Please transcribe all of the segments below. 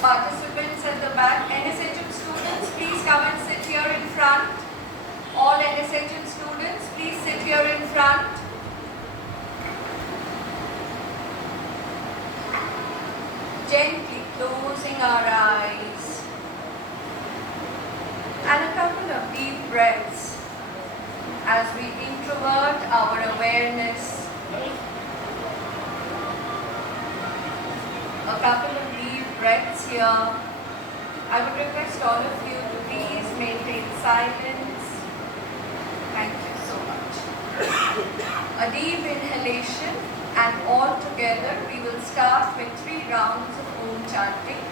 Participants at the back, NSHM students, please come and sit here in front. All NSHM students, please sit here in front. Gently closing our eyes and a couple of deep breaths as we introvert our awareness. A couple of deep breaths here. I would request all of you to please maintain silence. Thank you so much. A deep inhalation, and all together we will start with 3 rounds of Om chanting.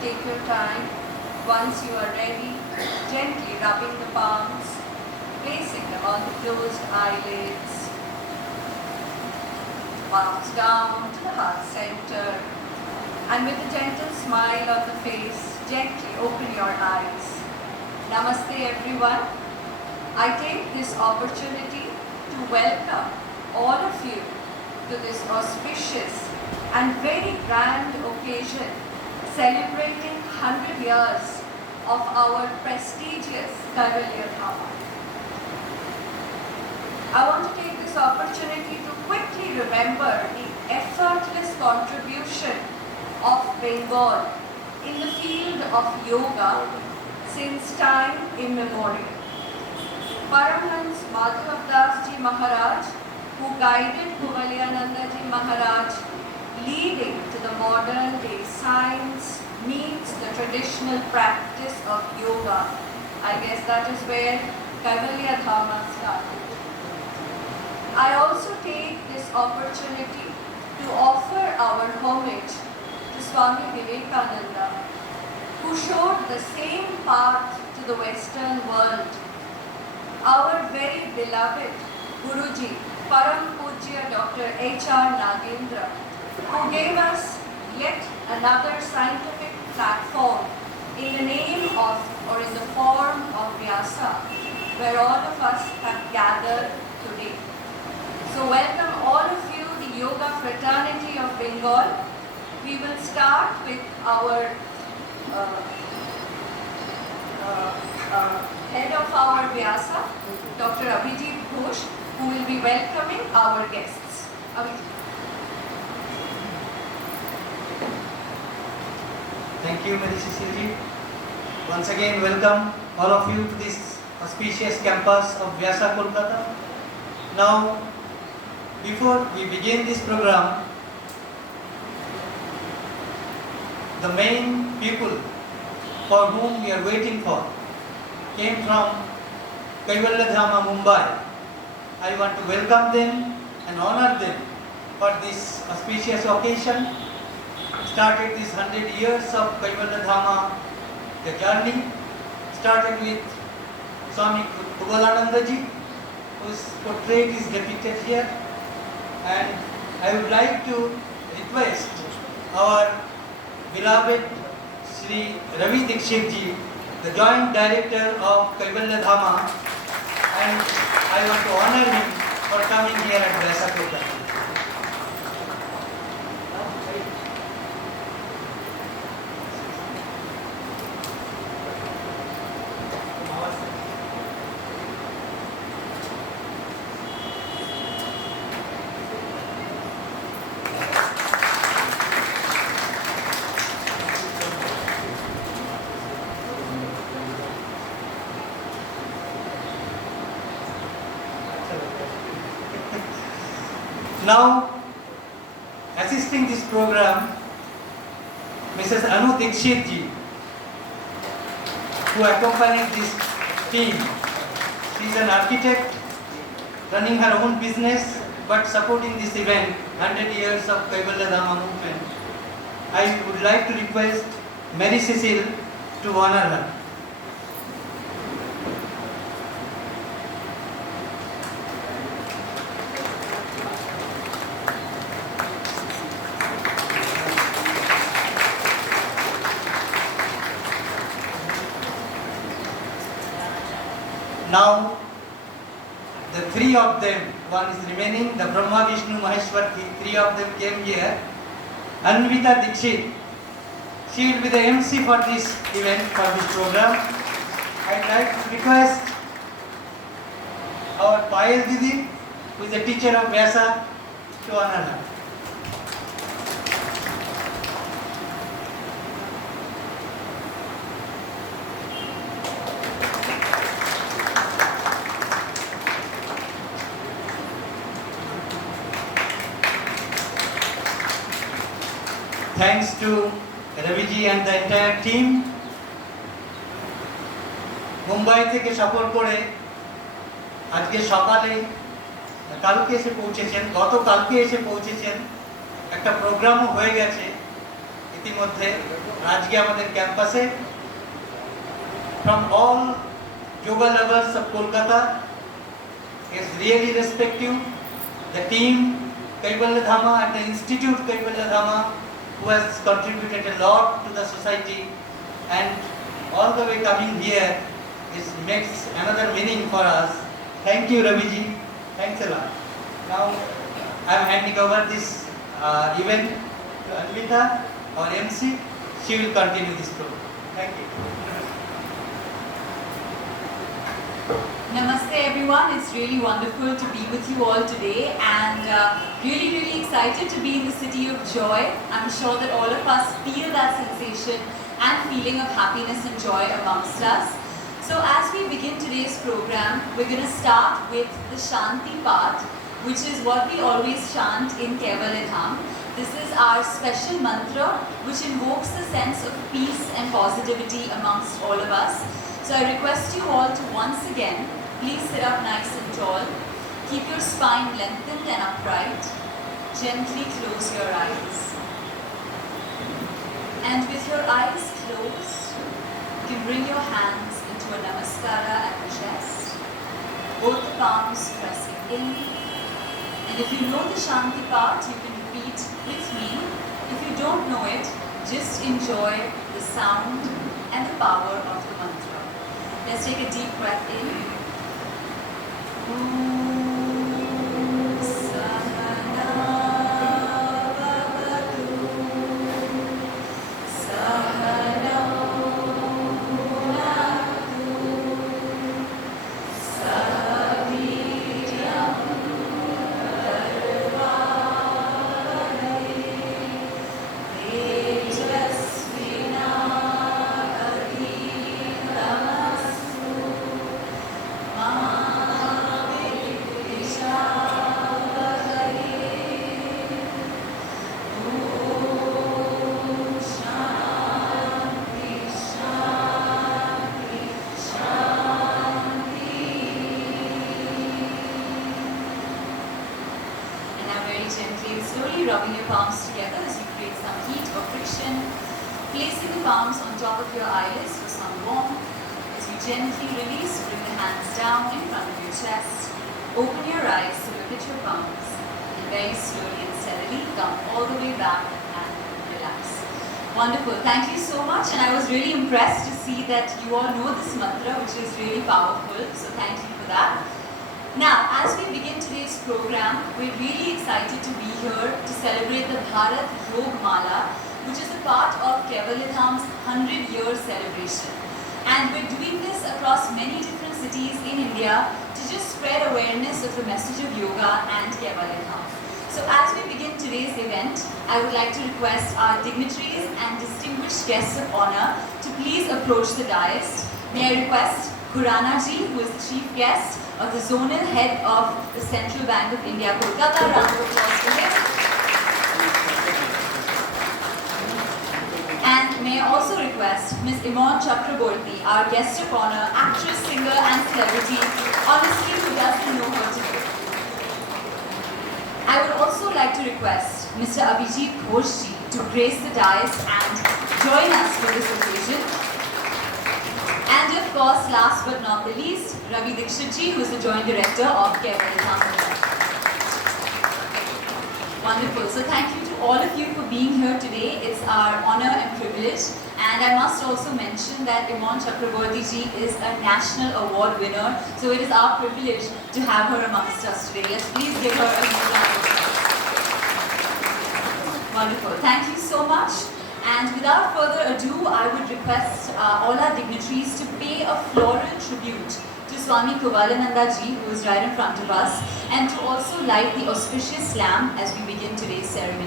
Take your time. Once you are ready, gently rubbing the palms, placing them on the closed eyelids, palms down to the heart center, and with a gentle smile on the face, gently open your eyes. Namaste everyone. I take this opportunity to welcome all of you to this auspicious and very grand occasion celebrating 100 years of our prestigious Kaivalya Dhama. I want to take this opportunity to quickly remember the effortless contribution of Bengal in the field of yoga since time immemorial. Paramhans Madhav Das Ji Maharaj, who guided Kuvalyananda Ji Maharaj, leading to the modern day science meets the traditional practice of yoga. I guess that is where Kaivalya Dhama started. I also take this opportunity to offer our homage to Swami Vivekananda, who showed the same path to the Western world. Our very beloved Guruji, Param Pujya Dr. H.R. Nagendra, who gave us yet another scientific platform in the name of or in the form of Vyasa, where all of us have gathered today. So welcome all of you, the Yoga Fraternity of Bengal. We will start with our head of our Vyasa, Dr. Abhijit Ghosh, who will be welcoming our guests. Abhijit. Thank you, Mary Cecil. Once again, welcome all of you to this auspicious campus of Vyasa Kolkata. Now, before we begin this program, the main people for whom we are waiting for came from Kaivalya Dhama, Mumbai. I want to welcome them and honor them for this auspicious occasion. Started this 100 years of Kaivalya Dhama, the journey started with Swami Kuvalananda Ji, whose portrait is depicted here. And I would like to request our beloved Sri Ravi Dikshit Ji, the Joint Director of Kaivalya Dhama, and I want to honor him for coming here at Vyasa Kolkata. Now, assisting this program Mrs. Anu Dikshit ji, who accompanied this team. She is an architect running her own business but supporting this event, 100 years of Kaivalya Dhama movement. I would like to request Mary Cecile to honor her. Now, the three of them, one is remaining, the Brahma, Vishnu, Maheshwar, three of them came here. Anvita Dikshit, she will be the MC for this event, for this program. I'd like to request our Payal Didi, who is a teacher of Vyasa, to honor her. Thanks to Raviji and the entire team. Mumbai থেকে সফর করে আজকে সকালে কালকে এসে পৌঁছেছেন, গতকালকে এসে পৌঁছেছেন, একটা প্রোগ্রামও হয়ে গেছে ইতিমধ্যে আজকে আমাদের ক্যাম্পাসে। From all yoga lovers of Kolkata is really respecting the team Kaivalya Dhama and the Institute Kaivalya Dhama, who has contributed a lot to the society, and all the way coming here makes another meaning for us. Thank you, Raviji. Thanks a lot. Now I am handing over this event to Anvita, our MC. She will continue this program. Thank you. Namaste everyone, it's really wonderful to be with you all today, and really excited to be in the city of joy. I'm sure that all of us feel that sensation and feeling of happiness and joy amongst us. So as we begin today's program, we're going to start with the Shanti part, which is what we always chant in Kaivalya Dham. This is our special mantra which invokes the sense of peace and positivity amongst all of us. So I request you all to once again, please sit up nice and tall. Keep your spine lengthened and upright. Gently close your eyes. And with your eyes closed, you can bring your hands into a namaskara at the chest. Both the palms pressing in. And if you know the Shanti part, you can repeat with me. If you don't know it, just enjoy the sound and the power of the mantra. Let's take a deep breath in. Sahana Bhavatu Sahana Bhunatu Sahaviryam Bharvavahai Tejasvinavadhitamastu Ma Vidvishavahai. Om Shanti Shanti Shanti. And now very gently and slowly rubbing your palms together as you create some heat or friction. Placing the palms on top of your eyelids for some warmth. As you gently release, bring the hands down in front of your chest. Open your eyes to look at your palms. And very slowly and steadily come all the way back and relax. Wonderful. Thank you so much. And I was really impressed to see that you all know this mantra, which is really powerful. So thank you for that. Now, as we begin today's program, we're really excited to be here to celebrate the Bharat Yog Mala, which is a part of Kaivalya Dham's 100-year celebration. And we're doing this across many different cities in India to just spread awareness of the message of yoga and Kaivalya Dham. So as we begin today's event, I would like to request our dignitaries and distinguished guests of honor to please approach the dais. May I request Khurana ji, who is the chief guest of the zonal head of the Central Bank of India, Kolkata. Round of applause for him. And may I also request Ms. Iman Chakraborty, our guest of honor, actress, singer and celebrity, honestly who doesn't know her today. I would also like to request Mr. Abhijit Ghoshji to grace the dais and join us for this occasion. And of course, last but not the least, Ravi Dikshitji, who is the Joint Director of Kevalitham. Wonderful. So thank you to all of you for being here today. It's our honor and privilege. And I must also mention that Iman Chakraborty ji is a national award winner. So it is our privilege to have her amongst us today. Let's please give her a huge round of applause. Wonderful. Thank you so much. And without further ado, I would request all our dignitaries to pay a floral tribute to Swami Kevalananda ji, who is right in front of us, and to also light the auspicious lamp as we begin today's ceremony.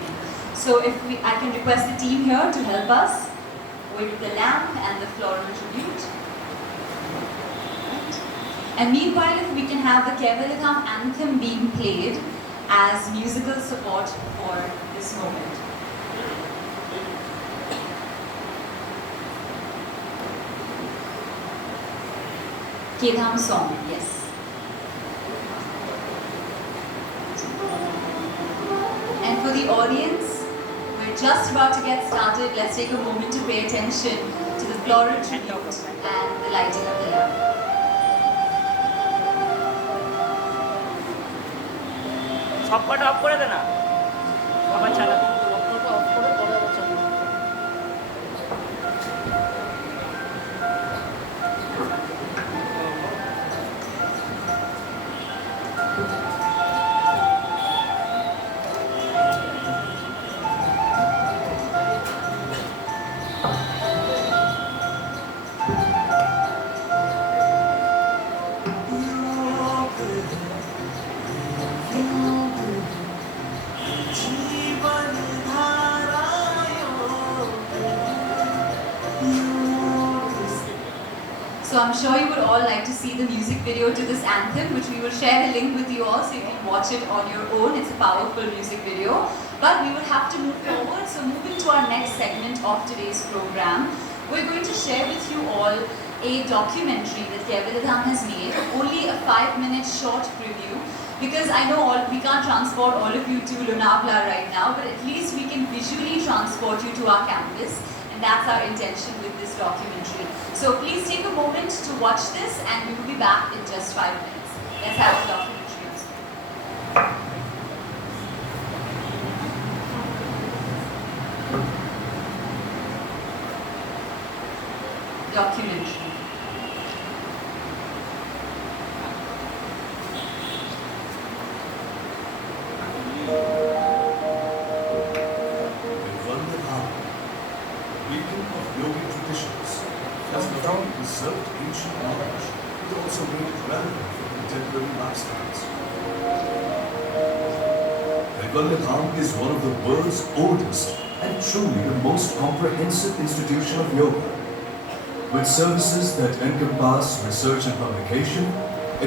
So if I can request the team here to help us with the lamp and the floral tribute. Right. And meanwhile, if we can have the Kevalitham anthem being played as musical support for this moment. Kedham song, yes. And for the audience, we're just about to get started. Let's take a moment to pay attention to the floral tribute and the lighting of the lamp. সবকটা of করে দে না আবার চালাতে So I'm sure you would all like to see the music video to this anthem, which we will share the link with you all so you can watch it on your own. It's a powerful music video. But we will have to move forward. So moving to our next segment of today's program, we're going to share with you all a documentary that Kevalitham has made, only a 5-minute short preview. Because I know we can't transport all of you to Lonavala right now, but at least we can visually transport you to our campus. And that's our intention with this documentary. So please take a moment to watch this and we will be back in just 5 minutes. Let's have the documentary on screen. Documentary. Preserved ancient knowledge, but also made it relevant for contemporary lifestyles. Kevalitham is one of the world's oldest and truly the most comprehensive institution of yoga, with services that encompass research and publication,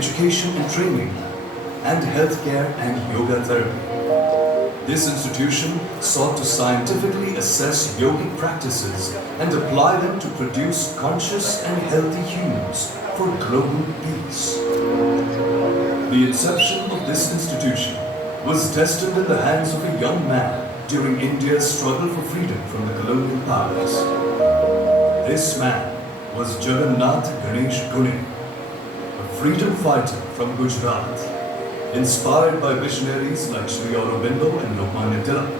education and training, and healthcare and yoga therapy. This institution sought to scientifically assess yogic practices and apply them to produce conscious and healthy humans for global peace. The inception of this institution was destined in the hands of a young man during India's struggle for freedom from the colonial powers. This man was Jagannath Ganesh Gune, a freedom fighter from Gujarat. Inspired by visionaries like Sri Aurobindo and Lokmanya Tilak,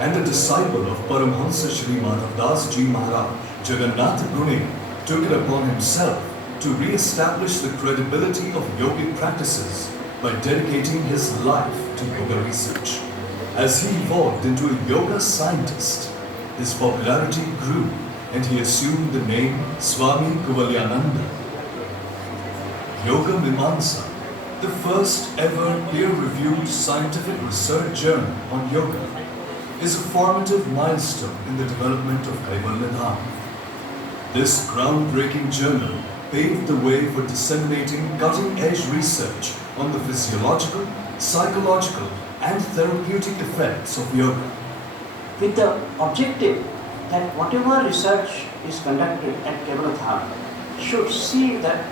and a disciple of Paramhansa Sri Madhavdas Ji Maharaj, Jagannath Gune took it upon himself to re-establish the credibility of yogic practices by dedicating his life to yoga research. As he evolved into a yoga scientist, his popularity grew and he assumed the name Swami Kevalananda. Yoga Mimamsa, the first ever peer-reviewed scientific research journal on yoga, is a formative milestone in the development of Kevalitham. This groundbreaking journal paved the way for disseminating cutting-edge research on the physiological, psychological, and therapeutic effects of yoga. With the objective that whatever research is conducted at Kaivaladham should see the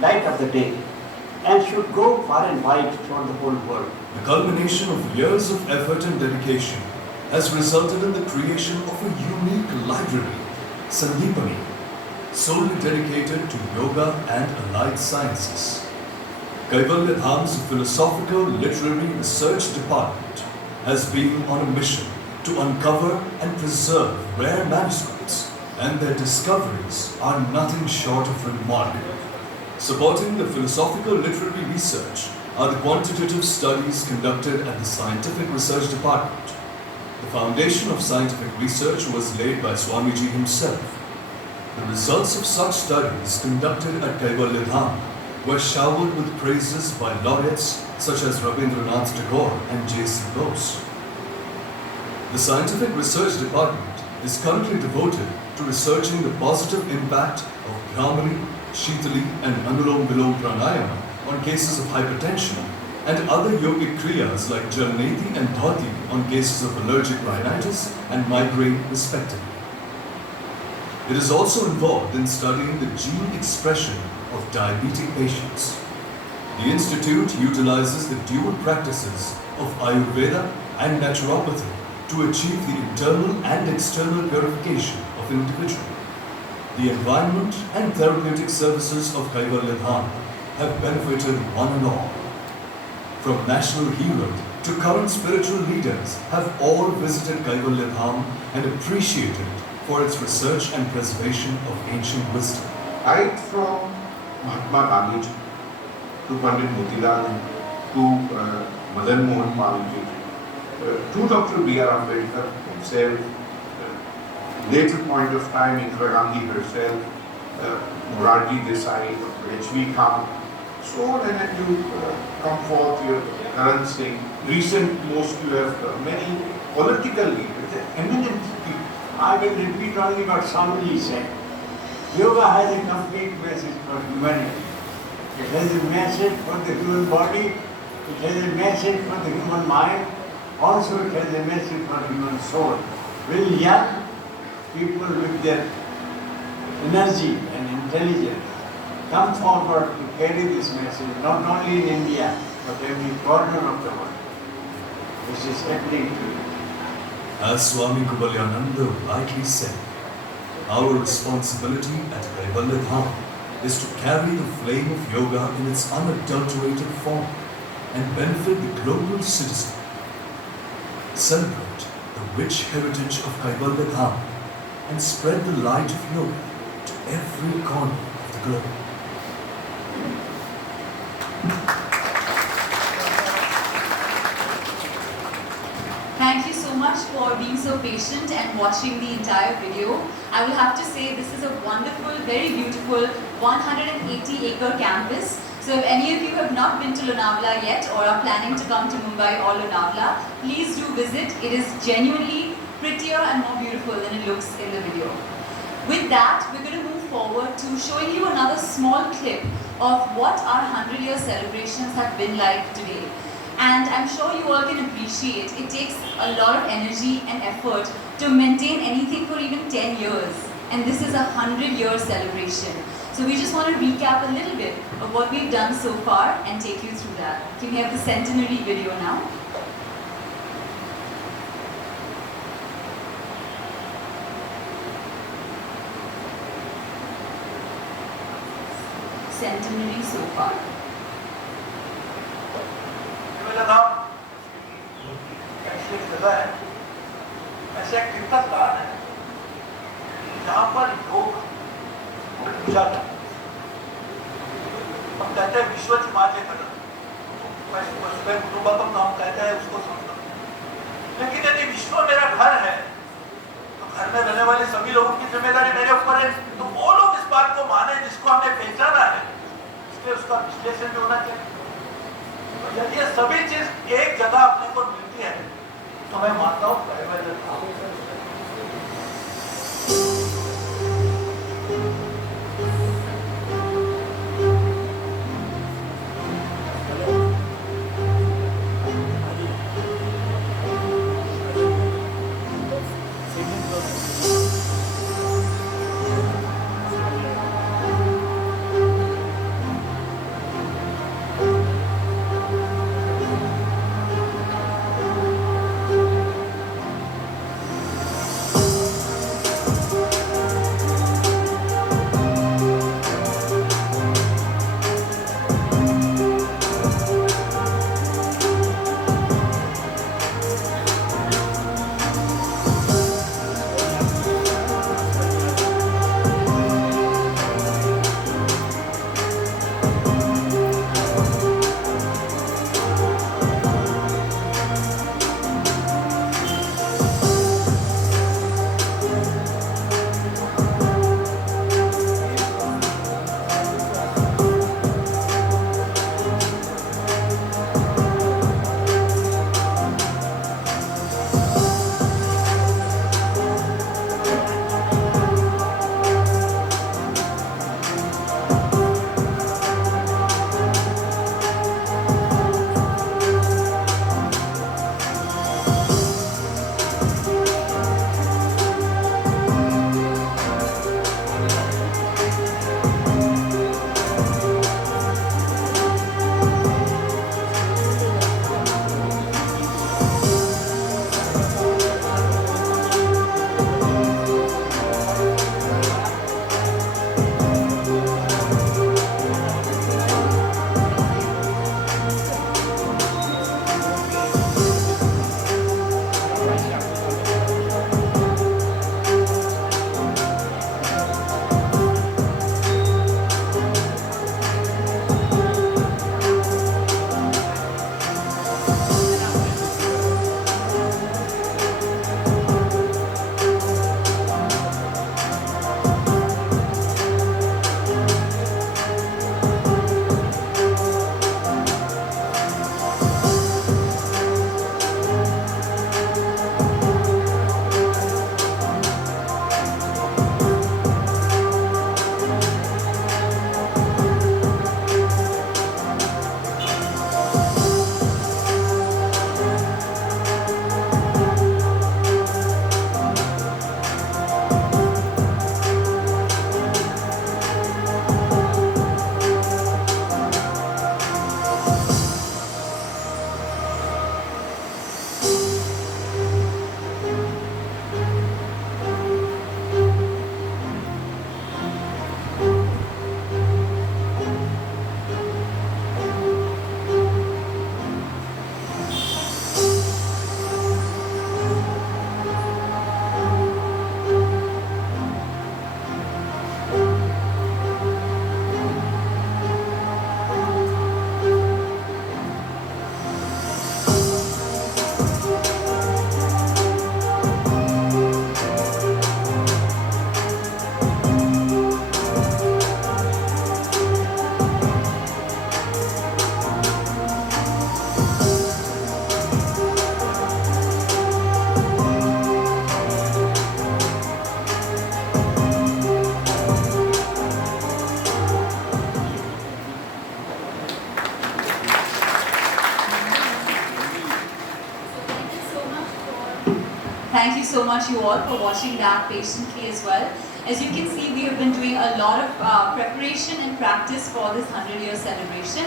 light of the day and should go far and wide throughout the whole world. The culmination of years of effort and dedication has resulted in the creation of a unique library, Sandeepani, solely dedicated to yoga and allied sciences. Kaivalyadham's philosophical literary research department has been on a mission to uncover and preserve rare manuscripts, and their discoveries are nothing short of remarkable. Supporting the philosophical literary research are the quantitative studies conducted at the Scientific Research Department. The foundation of scientific research was laid by Swamiji himself. The results of such studies conducted at Kaivalyadham were showered with praises by laureates such as Rabindranath Tagore and J.C. Bose. The Scientific Research Department is currently devoted to researching the positive impact of Bhramari, Shitali and Anulom Vilom Pranayama on cases of hypertension and other yogic kriyas like Jalneti and Dhati on cases of allergic rhinitis and migraine respectively. It is also involved in studying the gene expression of diabetic patients. The Institute utilizes the dual practices of Ayurveda and naturopathy to achieve the internal and external purification of an individual. The environment and therapeutic services of Kaivalyadham have benefited one and all. From national heroes to current spiritual leaders have all visited Kaivalyadham and appreciated it for its research and preservation of ancient wisdom. Right from Mahatma Gandhi to Pandit Motilal to Madan Mohan Malji to Dr. B.R. Ambedkar himself, later point of time Indira Gandhi herself, Morarji Desai, H.V. Khan, so on, and you come forth, your Karan Singh, recent most you have many political leaders, eminent people. I will repeat only what Swamiji said. Yoga has a complete message for humanity. It has a message for the human body, it has a message for the human mind, also it has a message for human soul. Will young people with their energy and intelligence come forward to carry this message, not only in India, but every corner of the world. This is happening today. As Swami Kubalyananda rightly said, our responsibility at Kaivalyadham is to carry the flame of yoga in its unadulterated form and benefit the global citizen. Celebrate the rich heritage of Kaivalyadham and spread the light of yoga to every corner of the globe. Thank you so much for being so patient and watching the entire video. I will have to say this is a wonderful, very beautiful 180-acre campus. So if any of you have not been to Lonavala yet or are planning to come to Mumbai or Lonavala, please do visit. It is genuinely prettier and more beautiful than it looks in the video. With that, we're going to move forward to showing you another small clip of what our 100-year celebrations have been like today. And I'm sure you all can appreciate it takes a lot of energy and effort to maintain anything for even 10 years. And this is a 100-year celebration. So we just want to recap a little bit of what we've done so far and take you through that. Can we have the centenary video now? Centenary so far. Kaivalyadham ऐसी एक जगह है, ऐसा एक तीर्थ स्थान है जहाँ पर योग पूजा करते हैं। हम कहते हैं विश्व की माँ के कदम, वसुधैव कुटुंबकम हम कहते हैं उसको समझो। लेकिन यदि विश्व मेरा घर है तो घर में रहने वाले सभी लोगों की जिम्मेदारी मेरे ऊपर है, तो वो लोग इस बात को माने जिसको हमने पहचाना है, इसलिए उसका विश्लेषण भी होना चाहिए। तो यदि ये सभी चीज एक जगह अपने को मिलती है तो मैं मानता हूँ Kaivalyadham. Second floor. so much you all for watching that patiently as well. As you can see, we have been doing a lot of preparation and practice for this 100-year celebration.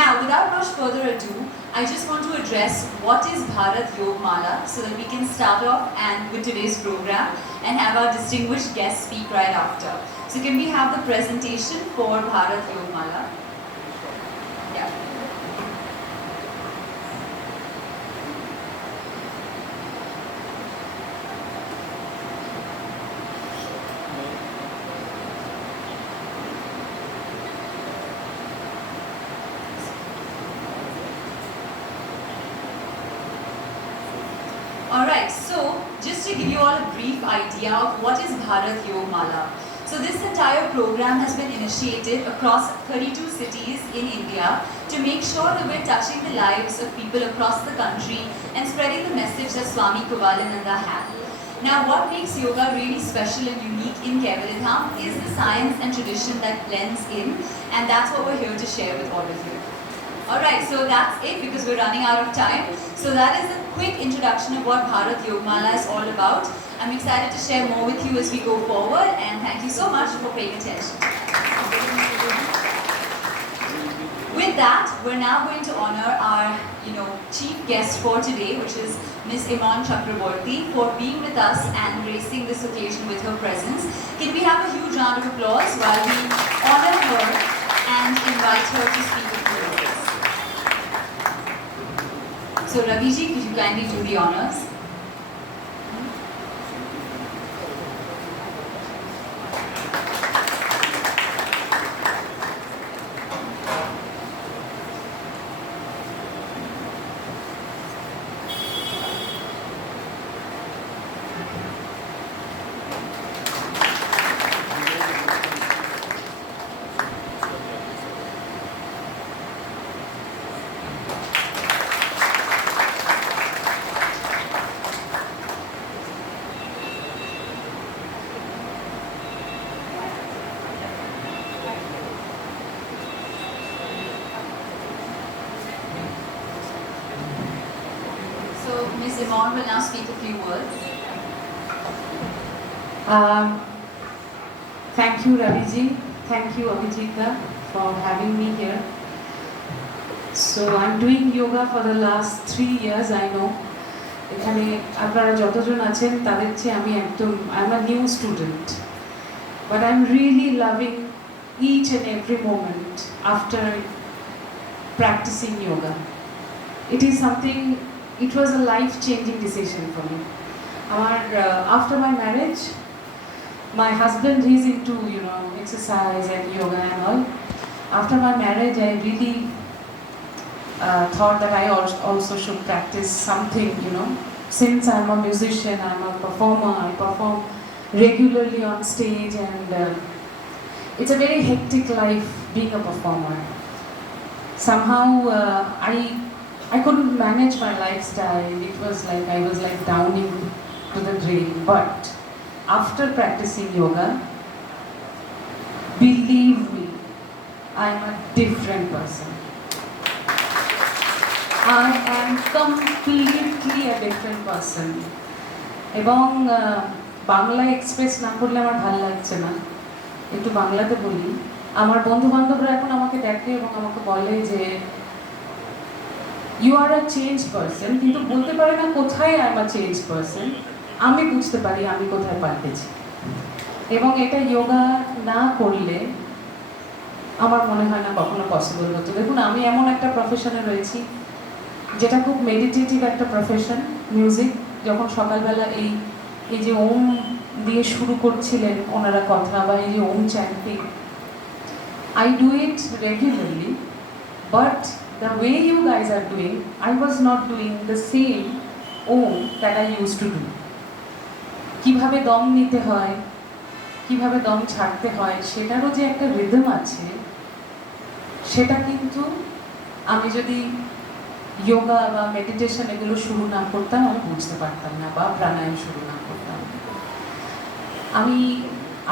Now, without much further ado, I just want to address what is Bharat Yog Mala so that we can start off and with today's program and have our distinguished guest speak right after. So can we have the presentation for Bharat Yog Mala? Yeah. Alright, so just to give you all a brief idea of what is Bharat Yog Mala. So this entire program has been initiated across 32 cities in India to make sure that we're touching the lives of people across the country and spreading the message that Swami Kevalananda had. Now what makes yoga really special and unique in Kevalidham is the science and tradition that blends in, and that's what we're here to share with all of you. Alright, so that's it because we're running out of time. So that is a quick introduction of what Bharat Yog Mala is all about. I'm excited to share more with you as we go forward, and thank you so much for paying attention. With that, we're now going to honor our chief guest for today, which is Ms. Iman Chakraborty, for being with us and gracing this occasion with her presence. Can we have a huge round of applause while we honor her and invite her to speak a few words. So Raviji, could you kindly do the honors? Ms. Iman will now speak a few words. Thank you, Raviji. Thank you, Abhijita, for having me here. So I'm doing yoga for the last 3 years, I know. এখানে আপনারা যতজন আছেন তাদের চেয়ে আমি একদম I'm a new student. But I'm really loving each and every moment after practicing yoga. It is something, it was a life-changing decision for me. After my marriage, my husband is into exercise and yoga and all. After my marriage, I really thought that I also should practice something, Since I'm a musician, I'm a performer, I perform regularly on stage, and it's a very hectic life being a performer. Somehow, I couldn't manage my lifestyle. It was like I was like downing to the drain. But after practicing yoga, believe me, I'm a different person. I am completely a different person. এবং Bangla express না করলে আমার ভালো লাগছে না, একটু বাংলাতে বলি। আমার বন্ধু বান্ধবরা এখন আমাকে দেখে এবং আমাকে বলে যে you are a change person, কিন্তু বলতে পারে না কোথায় I am a change person. আমি বুঝতে পারি আমি কোথায় পাল্টেছি, এবং এটা যোগা না করলে আমার মনে হয় না কখনো পসিবল হতো। দেখুন, আমি এমন একটা প্রফেশনে রয়েছি যেটা খুব মেডিটেটিভ একটা প্রফেশন, মিউজিক। যখন সকালবেলা এই যে ওম দিয়ে শুরু করছিলেন ওনারা কথা, বা এই যে ওম chanting, I do it regularly, but the way you guys are doing, I was not doing the same Om that I used to do. কিভাবে দম নিতে হয়, কিভাবে দম ছাড়তে হয়, সেটারও যে একটা রিদম আছে, সেটা কিন্তু আমি যদি যোগা বা মেডিটেশন এগুলো শুরু না করতাম আমি বুঝতে পারতাম না, বা প্রাণায়াম শুরু না করতাম। আমি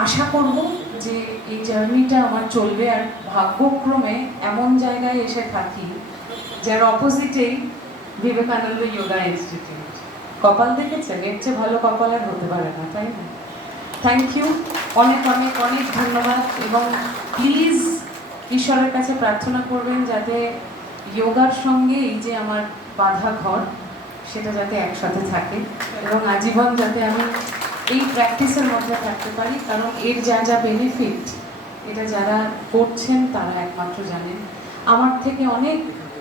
আশা করব যে এই জার্নিটা আমার চলবে, আর ভাগ্যক্রমে এমন জায়গায় এসে থাকি যার অপোজিটেই বিবেকানন্দ যোগা ইনস্টিটিউট। কপাল দেখেছেন, এর চেয়ে ভালো কপাল আর হতে পারে না, তাই না? থ্যাংক ইউ, অনেক অনেক অনেক ধন্যবাদ। এবং প্লিজ ঈশ্বরের কাছে প্রার্থনা করবেন যাতে যোগার সঙ্গে এই যে আমার বাধা ঘর সেটা যাতে একসাথে থাকে এবং আজীবন যাতে আমি এই প্র্যাকটিসের মধ্যে থাকতে পারি, কারণ এর যা যা বেনিফিট এটা যারা করছেন তারা একমাত্র জানেন। আমার থেকে অনেক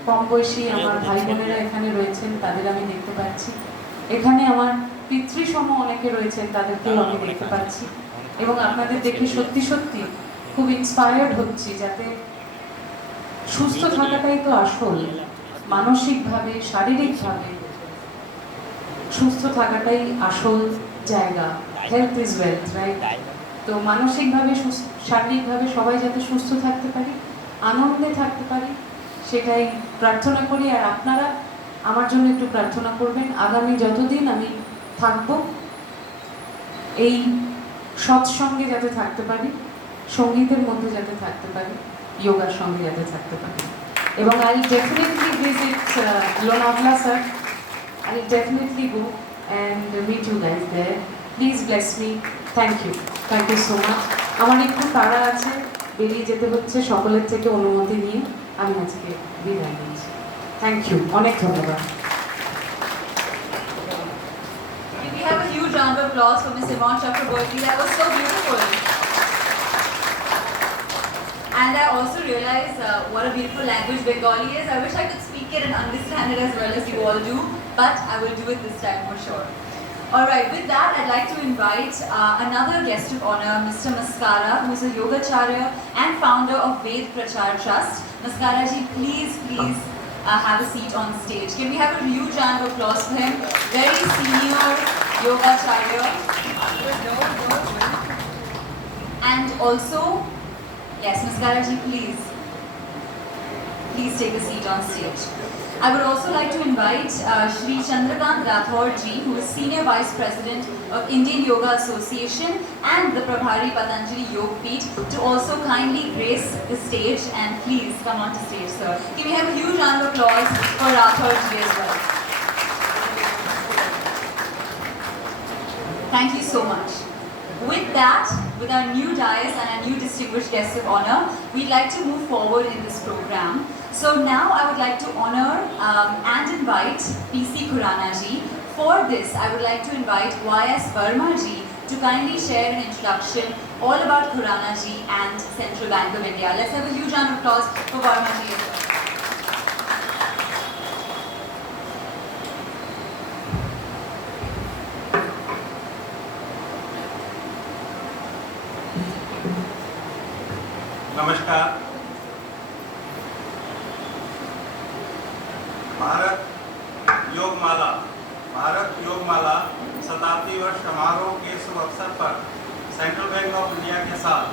কম বয়সী আমার ভাই বোনেরা এখানে রয়েছেন, তাদের আমি দেখতে পাচ্ছি। এখানে আমার পিতৃসম অনেকে রয়েছেন, তাদেরকেও আমি দেখতে পাচ্ছি এবং আপনাদের দেখে সত্যি সত্যি খুব ইন্সপায়ার্ড হচ্ছি, যাতে সুস্থ থাকাটাই তো আসল, মানসিকভাবে শারীরিকভাবে সুস্থ থাকাটাই আসল জায়গা। Health is wealth, right? তো মানসিকভাবে শারীরিকভাবে সবাই যাতে সুস্থ থাকতে পারি, আনন্দে থাকতে পারি, সেটাই প্রার্থনা করি। আর আপনারা আমার জন্য একটু প্রার্থনা করবেন, আগামী যতদিন আমি থাকব এই সৎসঙ্গে যাতে থাকতে পারি, সঙ্গীতের মধ্যে যাতে থাকতে পারি, যোগার সঙ্গে যাতে থাকতে পারি। এবং I definitely visit Lonavala sir, I definitely go and meet you guys there. Please bless me. Thank you so much. আমার একটু তাড়া আছে, বেরিয়ে যেতে হচ্ছে, সকলের থেকে অনুমতি নিয়ে আমি আজকে বিদায় নিচ্ছি। থ্যাংক ইউ, অনেক ধন্যবাদ। We have a huge round of applause for Ms. Yvonne Chakraborty. That was so beautiful. And I also realized what a beautiful language Bengali is. I wish I could speak it and understand it as well as you all do, but I will do it this time for sure. Alright, with that, I'd like to invite another guest of honor, Mr. Maskara, who is a Yogacharya and founder of Ved Prachar Trust. Maskara ji, please have a seat on stage. Can we have a huge round of applause for him? Very senior Yogacharya. And also, yes, Maskara ji, please take a seat on stage. I would also like to invite Shri Chandrakant Rathore ji, who is Senior Vice President of Indian Yoga Association and the Prabhari Patanjali Yoga Peeth, to also kindly grace the stage. And please come on to stage, sir. Can we have a huge round of applause for Rathore ji as well? Thank you so much. With that, with our new dais and our new distinguished guests of honor, we'd like to move forward in this program. So now I would like to honor and invite P.C. Khurana ji. For this, I would like to invite Y.S. Verma ji to kindly share an introduction all about Khurana ji and Central Bank of India. Let's have a huge round of applause for Verma ji as well. नमस्कार। भारत योगमाला शताब्दी वर्ष समारोह के शुभ अवसर पर central bank of India के साथ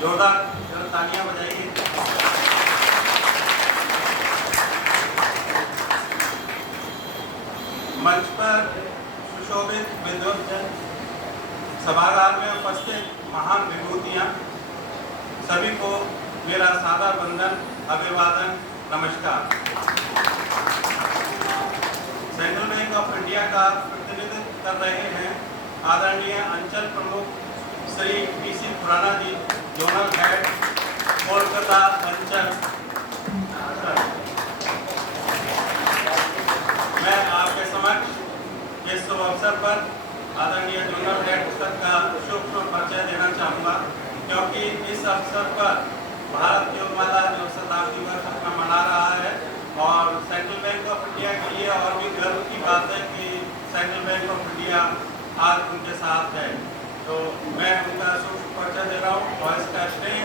जोरदार तालियां बजाइए। मंच पर सुशोभित विद्वत्जन, सभागार में उपस्थित महान विभूतियां, सभी को मेरा सादर वंदन, अभिवादन, नमस्कार। सेंट्रल बैंक ऑफ इंडिया का प्रतिनिधित्व कर रहे हैं आदरणीय अंचल प्रमुख श्री पी.सी. खुराना जी, जोनल हेड कोलकाता अंचल। मैं आपके समक्ष इस शुभ अवसर पर आदरणीय जोनल हेड सर का शुभ परिचय देना चाहूँगा, क्योंकि इस अवसर पर भारत योगमाला जो शताब्दी वर्ष अपना मना रहा है, और सेंट्रल बैंक ऑफ इंडिया के लिए और भी गर्व की बात है कि सेंट्रल बैंक ऑफ इंडिया आज उनके साथ है। तो मैं उनका शुभ परिचय दे रहा हूँ और इसका श्रेय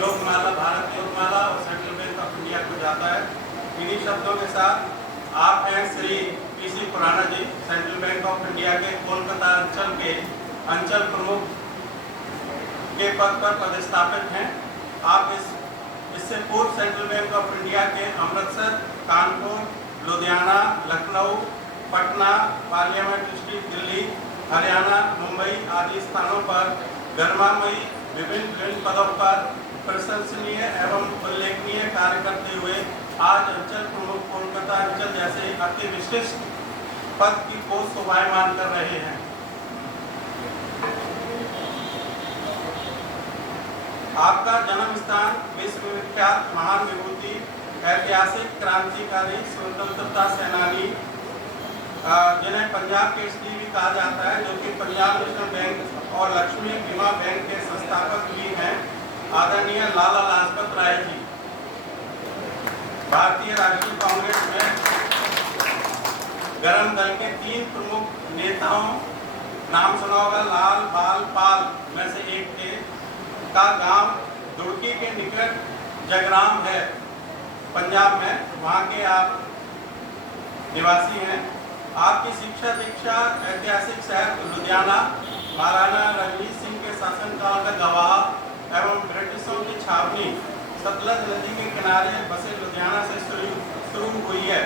योगमाला, भारत योगमाला और सेंट्रल बैंक ऑफ इंडिया को जाता है। इन्हीं शब्दों के साथ आप हैं Shri P C. Khurana ji, central bank of India के कोलकाता अंचल के अंचल प्रमुख के पद पर पदस्थापित हैं। आप इससे पूर्व सेंट्रल बैंक ऑफ इंडिया के अमृतसर, कानपुर, लुधियाना, लखनऊ, पटना, पार्लियामेंट डिस्ट्रिक्ट दिल्ली, हरियाणा, मुंबई आदि स्थानों पर गरिमामयी विभिन्न पदों पर प्रशंसनीय एवं उल्लेखनीय कार्य करते हुए आज अंचल प्रमुख कोलकाता अंचल जैसे अति विशिष्ट पद की पोस्ट शोभायमान कर रहे हैं। आपका जन्म स्थान विश्वविख्यात महान विभूति ऐतिहासिक क्रांतिकारी स्वतंत्रता सेनानी जिन्हें पंजाब केसरी भी कहा जाता है, जो कि पंजाब नेशनल बैंक और लक्ष्मी बीमा बैंक के संस्थापक भी हैं, आदरणीय लाला लाजपत राय जी। भारतीय राष्ट्रीय कांग्रेस में गरम दल के 3 प्रमुख नेताओं, नाम सुना होगा, लाल बाल पाल में से एक थे, का गांव दुर्की के निकट जगराम है पंजाब में, वहाँ के आप निवासी हैं। आपकी शिक्षा दीक्षा ऐतिहासिक शहर लुधियाना, महाराणा रणजीत सिंह के शासनकाल का गवाह एवं ब्रिटिशों की छावनी सतलज नदी के किनारे बसे लुधियाना से शुरू हुई है।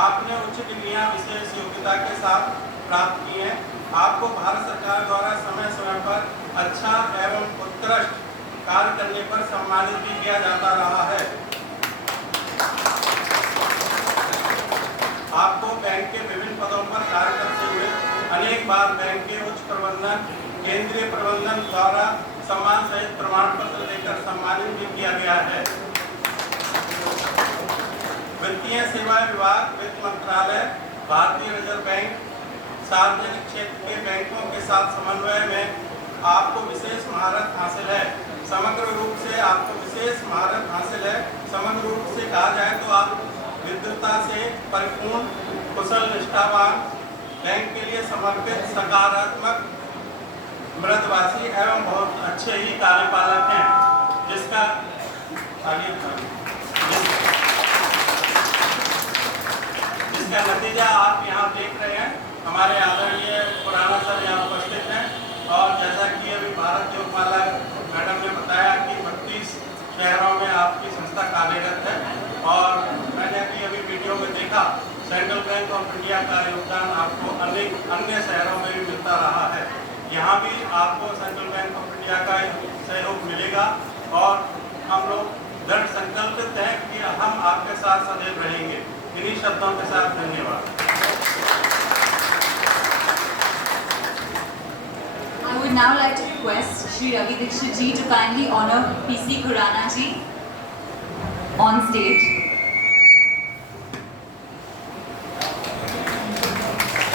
आपने उच्च डिग्रियां विशेष योग्यता के साथ प्राप्त की हैं। आपको भारत सरकार द्वारा समय समय पर अच्छा एवं उत्कृष्ट कार्य करने पर सम्मानित भी किया जाता रहा है। आपको बैंक के विभिन्न पदों पर कार्य करते हुए अनेक बार बैंक के उच्च प्रबंधन, केंद्रीय प्रबंधन द्वारा सम्मान सहित प्रमाण पत्र देकर सम्मानित भी किया गया है। वित्तीय सेवा विभाग, वित्त मंत्रालय, भारतीय रिजर्व बैंक, सार्वजनिक क्षेत्र के बैंकों के साथ समन्वय में आपको विशेष महारत हासिल है। समग्र रूप से आपको विशेष महारत हासिल है। समग्र रूप से कहा जाए तो आप विद्वता से परिपूर्ण, कुशल, निष्ठावान, बैंक के लिए समर्पित, सकारात्मक, मृदभाषी एवं बहुत अच्छे ही कार्यपालक हैं, जिसका नतीजा आप यहाँ देख रहे हैं। हमारे आदरणीय खुराना सर यहाँ उपस्थित हैं और जैसा कि अभी भारत योगमाला मैडम ने बताया कि 32 शहरों में आपकी संस्था कार्यरत है और मैंने अभी वीडियो में देखा सेंट्रल बैंक ऑफ इंडिया का योगदान आपको अनेक अन्य शहरों में भी मिलता रहा है। यहाँ भी आपको सेंट्रल बैंक ऑफ इंडिया का सहयोग मिलेगा और हम लोग दृढ़ संकल्पित हैं कि हम आपके साथ सदैव रहेंगे। इन्हीं शब्दों के साथ धन्यवाद। I would now like to request Shri Ravi Dikshit ji to kindly honor PC Khurana ji on stage.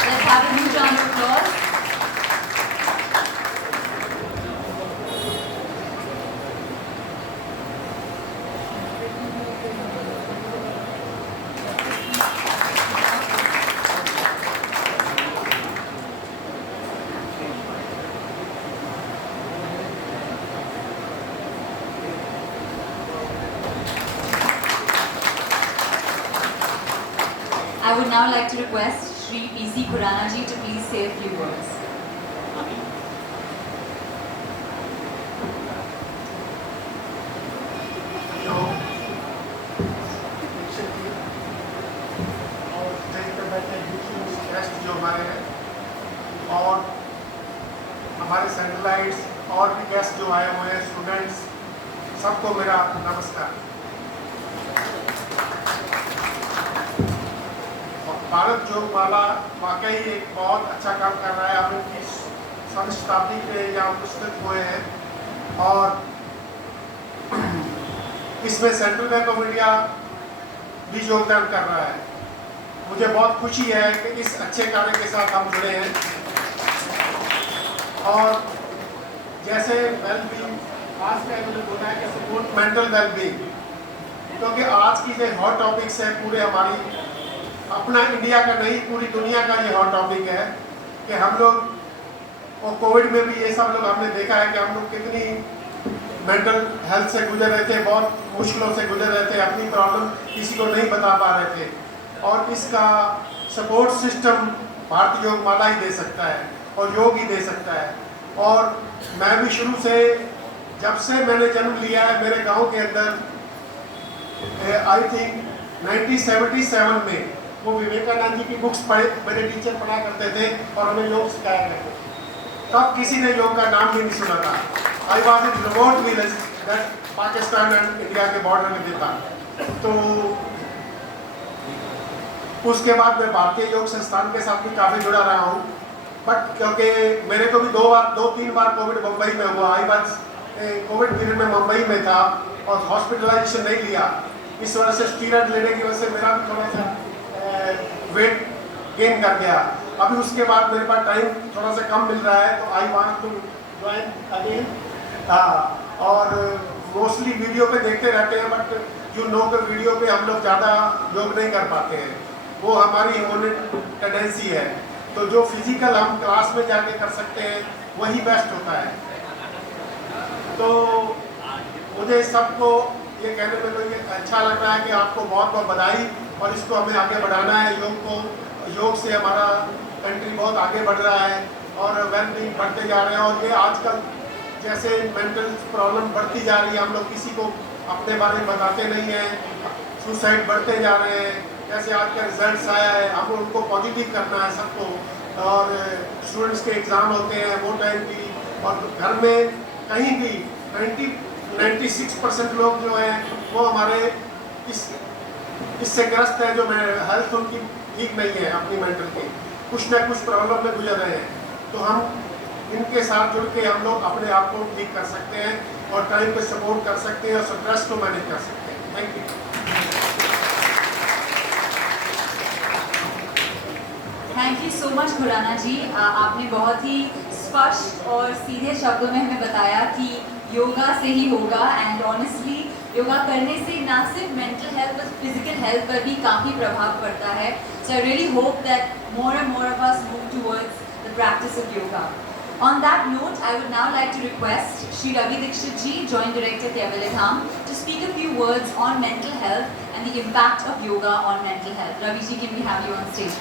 Let's have a huge round of applause. I would now like to request Shri PC Khurana ji to please say a few words. और stage पे बैठे guest जो हमारे हैं और हमारे satellites और भी गेस्ट जो आए हुए हैं, स्टूडेंट्स, सबको मेरा नमस्कार। भारत योगमाला वाकई एक बहुत अच्छा काम कर रहा है। हम इनकी 7वीं शताब्दी के यहाँ उपस्थित हुए हैं और इसमें सेंट्रल बैंक ऑफ इंडिया भी योगदान कर रहा है। मुझे बहुत खुशी है कि इस अच्छे कार्य के साथ हम जुड़े हैं और जैसे वेलबींग, आज का इन्होंने बोला है कि सपोर्ट मेंटल वेलबींग, क्योंकि आज की जो हॉट टॉपिक्स है पूरे हमारी अपना इंडिया का नहीं पूरी दुनिया का ये हॉट टॉपिक है कि हम लोग और कोविड में भी ये सब लोग हमने देखा है कि हम लोग कितनी मेंटल हेल्थ से गुजर रहे थे, बहुत मुश्किलों से गुजर रहे थे, अपनी प्रॉब्लम किसी को नहीं बता पा रहे थे और इसका सपोर्ट सिस्टम भारतीय योगमाला ही दे सकता है और योग ही दे सकता है। और मैं भी शुरू से जब से मैंने जन्म लिया है मेरे गांव के अंदर आई थिंक 1977 में वो विवेकानंद जी की बुक्स पढ़े, मेरे टीचर पढ़ा करते थे और हमें योग सिखाया करते थे। तब किसी ने योग का नाम भी नहीं सुना था। I was in remote village that Pakistan and India के बॉर्डर में था। तो उसके बाद मैं भारतीय योग संस्थान के साथ भी काफ़ी जुड़ा रहा हूँ, बट क्योंकि मेरे को भी 2-3 बार कोविड मुंबई में हुआ। आई बार कोविड पीरियड में मुंबई में था और हॉस्पिटलाइजेशन नहीं लिया, इस वजह से स्टीरॉइड लेने की वजह से मेरा भी थोड़ा सा वेट गेन कर गया। अभी उसके बाद मेरे पास टाइम थोड़ा सा कम मिल रहा है, तो I want to join again. और मोस्टली वीडियो पे देखते रहते हैं, बट यू नो कि वीडियो पे हम लोग ज़्यादा योग नहीं कर पाते हैं, वो हमारी ह्यूमन टेंडेंसी है। तो जो फिजिकल हम क्लास में जाके कर सकते हैं वही बेस्ट होता है। तो मुझे सबको ये कहने में तो ये अच्छा लग रहा है कि आपको बहुत बहुत बधाई, और इसको हमें आगे बढ़ाना है। योग को, योग से हमारा कंट्री बहुत आगे बढ़ रहा है और वेलबींग बढ़ते जा रहे हैं। और ये आजकल जैसे मेंटल प्रॉब्लम बढ़ती जा रही है, हम लोग किसी को अपने बारे में बताते नहीं हैं, सुसाइड बढ़ते जा रहे हैं। जैसे आज का रिजल्ट आया है, हम उनको पॉजिटिव करना है सबको। और स्टूडेंट्स के एग्ज़ाम होते हैं वो टाइम भी, और घर में कहीं भी 96% लोग जो हैं वो हमारे इससे ग्रस्त है, जो हेल्थ उनकी ठीक नहीं है, अपनी मेंटल की कुछ ना कुछ प्रॉब्लम में गुजर रहे हैं। तो हम इनके साथ जुड़ के हम लोग अपने आप को ठीक कर सकते हैं और टाइम पे सपोर्ट कर सकते हैं और स्ट्रेस को मैनेज कर सकते हैं। Thank you. Thank you so much Khurana ji. आपने बहुत ही स्पष्ट और सीधे शब्दों में हमें बताया कि योगा से ही होगा, एंड ऑनेस्टली योगा करने से ना सिर्फ mental health but physical health पर भी काफ़ी प्रभाव पड़ता है। So I really hope that more and more of us move towards the practice of yoga. On that note, I would now like to request Shri Ravi Dikshit ji, Joint Director Kaivalya, to speak a few words on mental health and the impact of yoga on mental health. Ravi ji, can we have you on stage?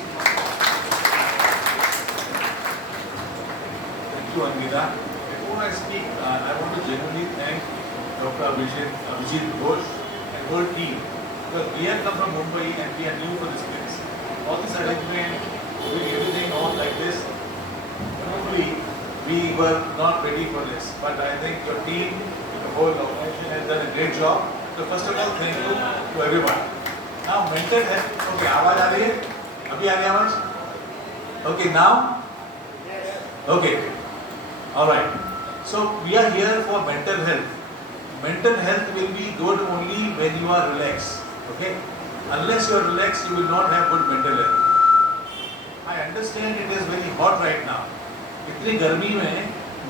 Thank you, Anvita. Before I speak, I want to genuinely thank Dr. Abhijit Ghosh and whole team, because we have come from Mumbai and we are new for this place. All this arrangement, doing everything all like this, probably we were not ready for this. But I think your team, the whole organization has done a great job. So first of all, thank you to everyone. Now mental health. Okay, आवाज आ रही है? अभी आ रही है आवाज? Okay, now? Okay. All right. So we are here for mental health. Mental health will be good only when you are relaxed. Okay? Unless you are relaxed, you will not have good mental health. I understand it is very hot right now. इतनी गर्मी में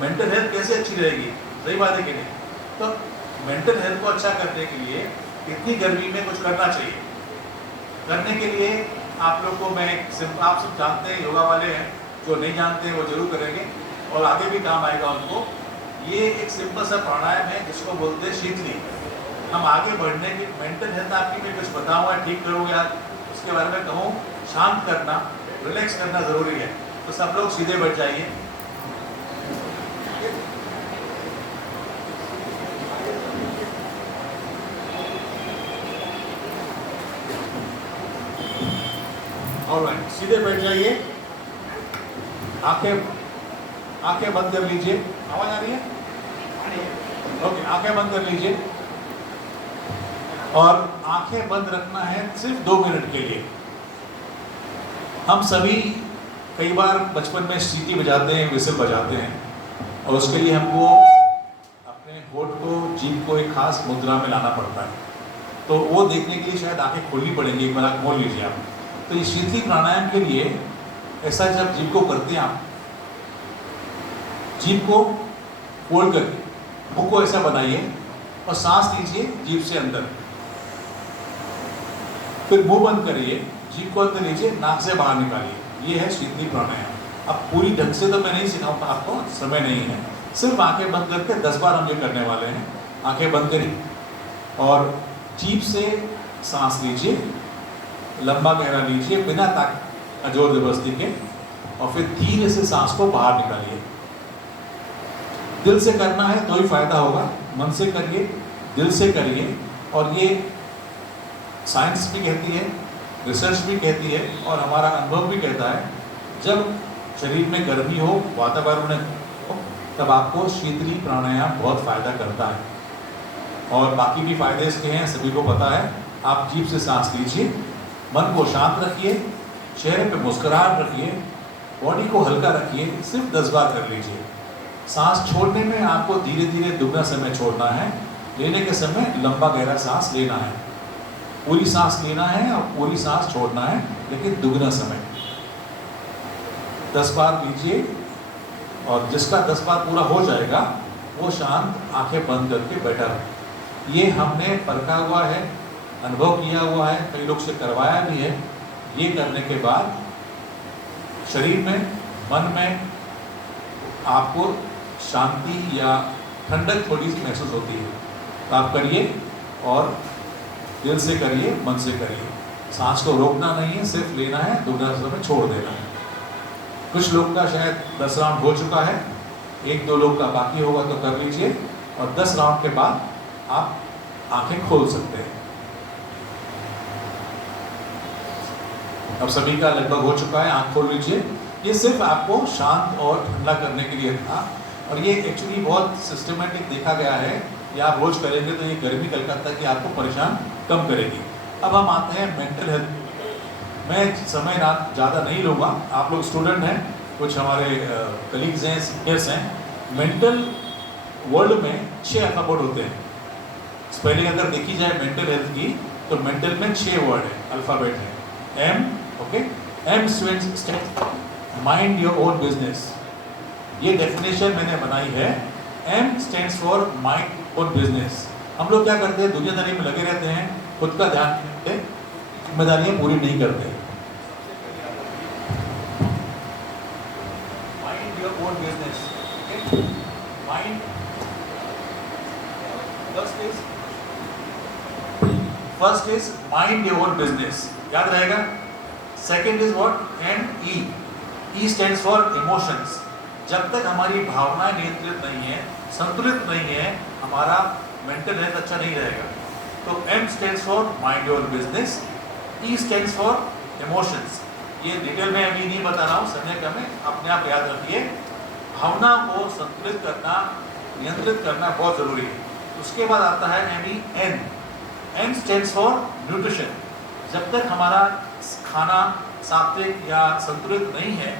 mental health कैसे अच्छी रहेगी? सही बात है कि नहीं? तो मेंटल हेल्थ को अच्छा करने के लिए इतनी गर्मी में कुछ करना चाहिए। करने के लिए आप लोग को मैं आप सब जानते हैं, योगा वाले हैं, जो नहीं जानते हैं वो जरूर करेंगे और आगे भी काम आएगा उनको। ये एक सिंपल सा प्राणायाम है जिसको बोलते हैं शीतली। हम आगे बढ़ने की मेंटल हेल्थ आपकी मैं कुछ बताऊँगा, ठीक करूँगा, उसके बारे में कहूँ, शांत करना, रिलैक्स करना ज़रूरी है। तो सब लोग सीधे बैठ जाइए। ऑलराइट, सीधे बैठ जाइए। आंखें बंद कर लीजिए। आवाज आ रही है? ओके, आंखें बंद कर लीजिए और आंखें बंद रखना है सिर्फ 2 मिनट के लिए। हम सभी कई बार बचपन में सीटी बजाते हैं, विसल बजाते हैं, और उसके लिए हमको अपने होठ को, जीभ को एक खास मुद्रा में लाना पड़ता है। तो वो देखने के लिए शायद आंखें खोलनी पड़ेंगी, एक बार आँख खोल लीजिए आप। तो ये शीतली प्राणायाम के लिए ऐसा जब जीभ को करते हैं आप, जीभ को फोल्ड करके मुंह को ऐसा बनाइए और सांस लीजिए जीभ से अंदर, फिर मुंह बंद करिए, जीभ को अंदर लीजिए, नाक से बाहर निकालिए। ये है शीतली प्राणायाम। अब पूरी ढंग से तो मैं नहीं सिखाऊंगा आपको, समय नहीं है। सिर्फ आंखें बंद करके 10 बार हम ये करने वाले हैं। आंखें बंद करिए और जीभ से सांस लीजिए, लंबा गहरा लीजिए बिना जोर जबरदस्ती के, और फिर धीरे से सांस को बाहर निकालिए। दिल से करना है तो ही फायदा होगा। मन से करिए, दिल से करिए। और ये साइंस भी कहती है, रिसर्च भी कहती है और हमारा अनुभव भी कहता है, जब शरीर में गर्मी हो, वातावरण हो, तब आपको शीतली प्राणायाम बहुत फायदा करता है। और बाकी भी फायदे इसके हैं, सभी को पता है। आप जीभ से सांस लीजिए, मन को शांत रखिए, चेहरे पे मुस्कुराहट रखिए, बॉडी को हल्का रखिए, सिर्फ 10 बार कर लीजिए। सांस छोड़ने में आपको धीरे धीरे दुगना समय छोड़ना है, लेने के समय लंबा गहरा सांस लेना है। पूरी सांस लेना है और पूरी सांस छोड़ना है, लेकिन दुगना समय। 10 बार लीजिए, और जिसका 10 बार पूरा हो जाएगा वो शांत आंखें बंद करके बैठा रहे। ये हमने परखा हुआ है, अनुभव किया हुआ है, कई लोग से करवाया भी है। ये करने के बाद शरीर में, मन में आपको शांति या ठंडक थोड़ी सी महसूस होती है। तो आप करिए, और दिल से करिए, मन से करिए। सांस को रोकना नहीं है, सिर्फ लेना है, दुगना समय छोड़ देना है। कुछ लोग का शायद 10 राउंड हो चुका है, 1-2 लोग का बाकी होगा तो कर लीजिए, और 10 राउंड के बाद आप आंखें खोल सकते हैं। अब सभी का लगभग हो चुका है, आंख खोल लीजिए। ये सिर्फ आपको शांत और ठंडा करने के लिए था, और ये एक्चुअली बहुत सिस्टमेटिक देखा गया है। ये आप रोज करेंगे तो ये गर्मी कलकत्ता की आपको परेशान कम करेगी। अब हम आते हैं मेंटल हेल्थ। मैं समय ना ज़्यादा नहीं लूँगा, आप लोग स्टूडेंट हैं, कुछ हमारे कलीग्स हैं, सीनियर्स हैं। मेंटल वर्ल्ड में 6 अल्फ़ाबेट होते हैं। स्पेलिंग अगर देखी जाए मेंटल हेल्थ की, तो मेंटल में 6 वर्ड है, अल्फ़ाबेट है। M, okay, M stands mind your own business. ये डेफिनेशन मैंने बनाई है। M stands for mind own business. हम लोग क्या करते हैं, दुनियादारी में लगे रहते हैं, खुद का ध्यान नहीं रखते, जिम्मेदारियां पूरी नहीं करते। Mind your own business, mind first is mind your own business, याद रहेगा। Second is what, and E stands for emotions. जब तक हमारी भावनाएं नियंत्रित नहीं है, संतुलित नहीं है, हमारा मेंटल हेल्थ अच्छा नहीं रहेगा। तो M stands for mind your business, E stands for emotions. ये डिटेल में अभी नहीं बता रहा हूँ, समय कम है, अपने आप याद रखिए। भावना को संतुलित करना, नियंत्रित करना बहुत जरूरी है। उसके बाद आता है N। N stands for nutrition. जब तक हमारा खाना सात्विक या संतुलित नहीं है,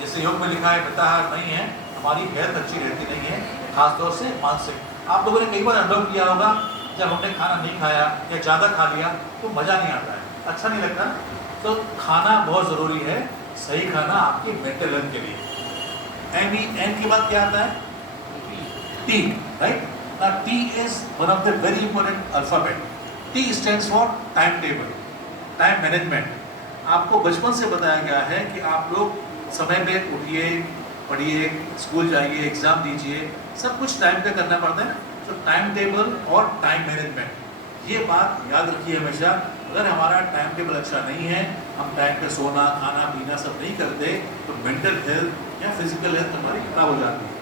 जैसे योग में लिखा है मिताहार नहीं है, हमारी हेल्थ अच्छी रहती नहीं है, खासतौर से मानसिक। आप लोगों ने कई बार अनुभव किया होगा, जब हमने खाना नहीं खाया या ज़्यादा खा लिया तो मज़ा नहीं आता है, अच्छा नहीं लगता। तो खाना बहुत ज़रूरी है, सही खाना आपकी मेंटल हेल्थ के लिए। N के बाद क्या आता है, T, right. Now T is one of the very important alphabet. T stands for time table, time management. आपको बचपन से बताया गया है कि आप लोग समय पे उठिए, पढ़िए, स्कूल जाइए, एग्जाम दीजिए, सब कुछ टाइम पे करना पड़ता है। तो टाइम टेबल और टाइम मैनेजमेंट, ये बात याद रखिए हमेशा। अगर हमारा टाइम टेबल अच्छा नहीं है, हम टाइम पे सोना, खाना, पीना सब नहीं करते, तो मेंटल हेल्थ या फिजिकल हेल्थ हमारी खराब हो जाती है।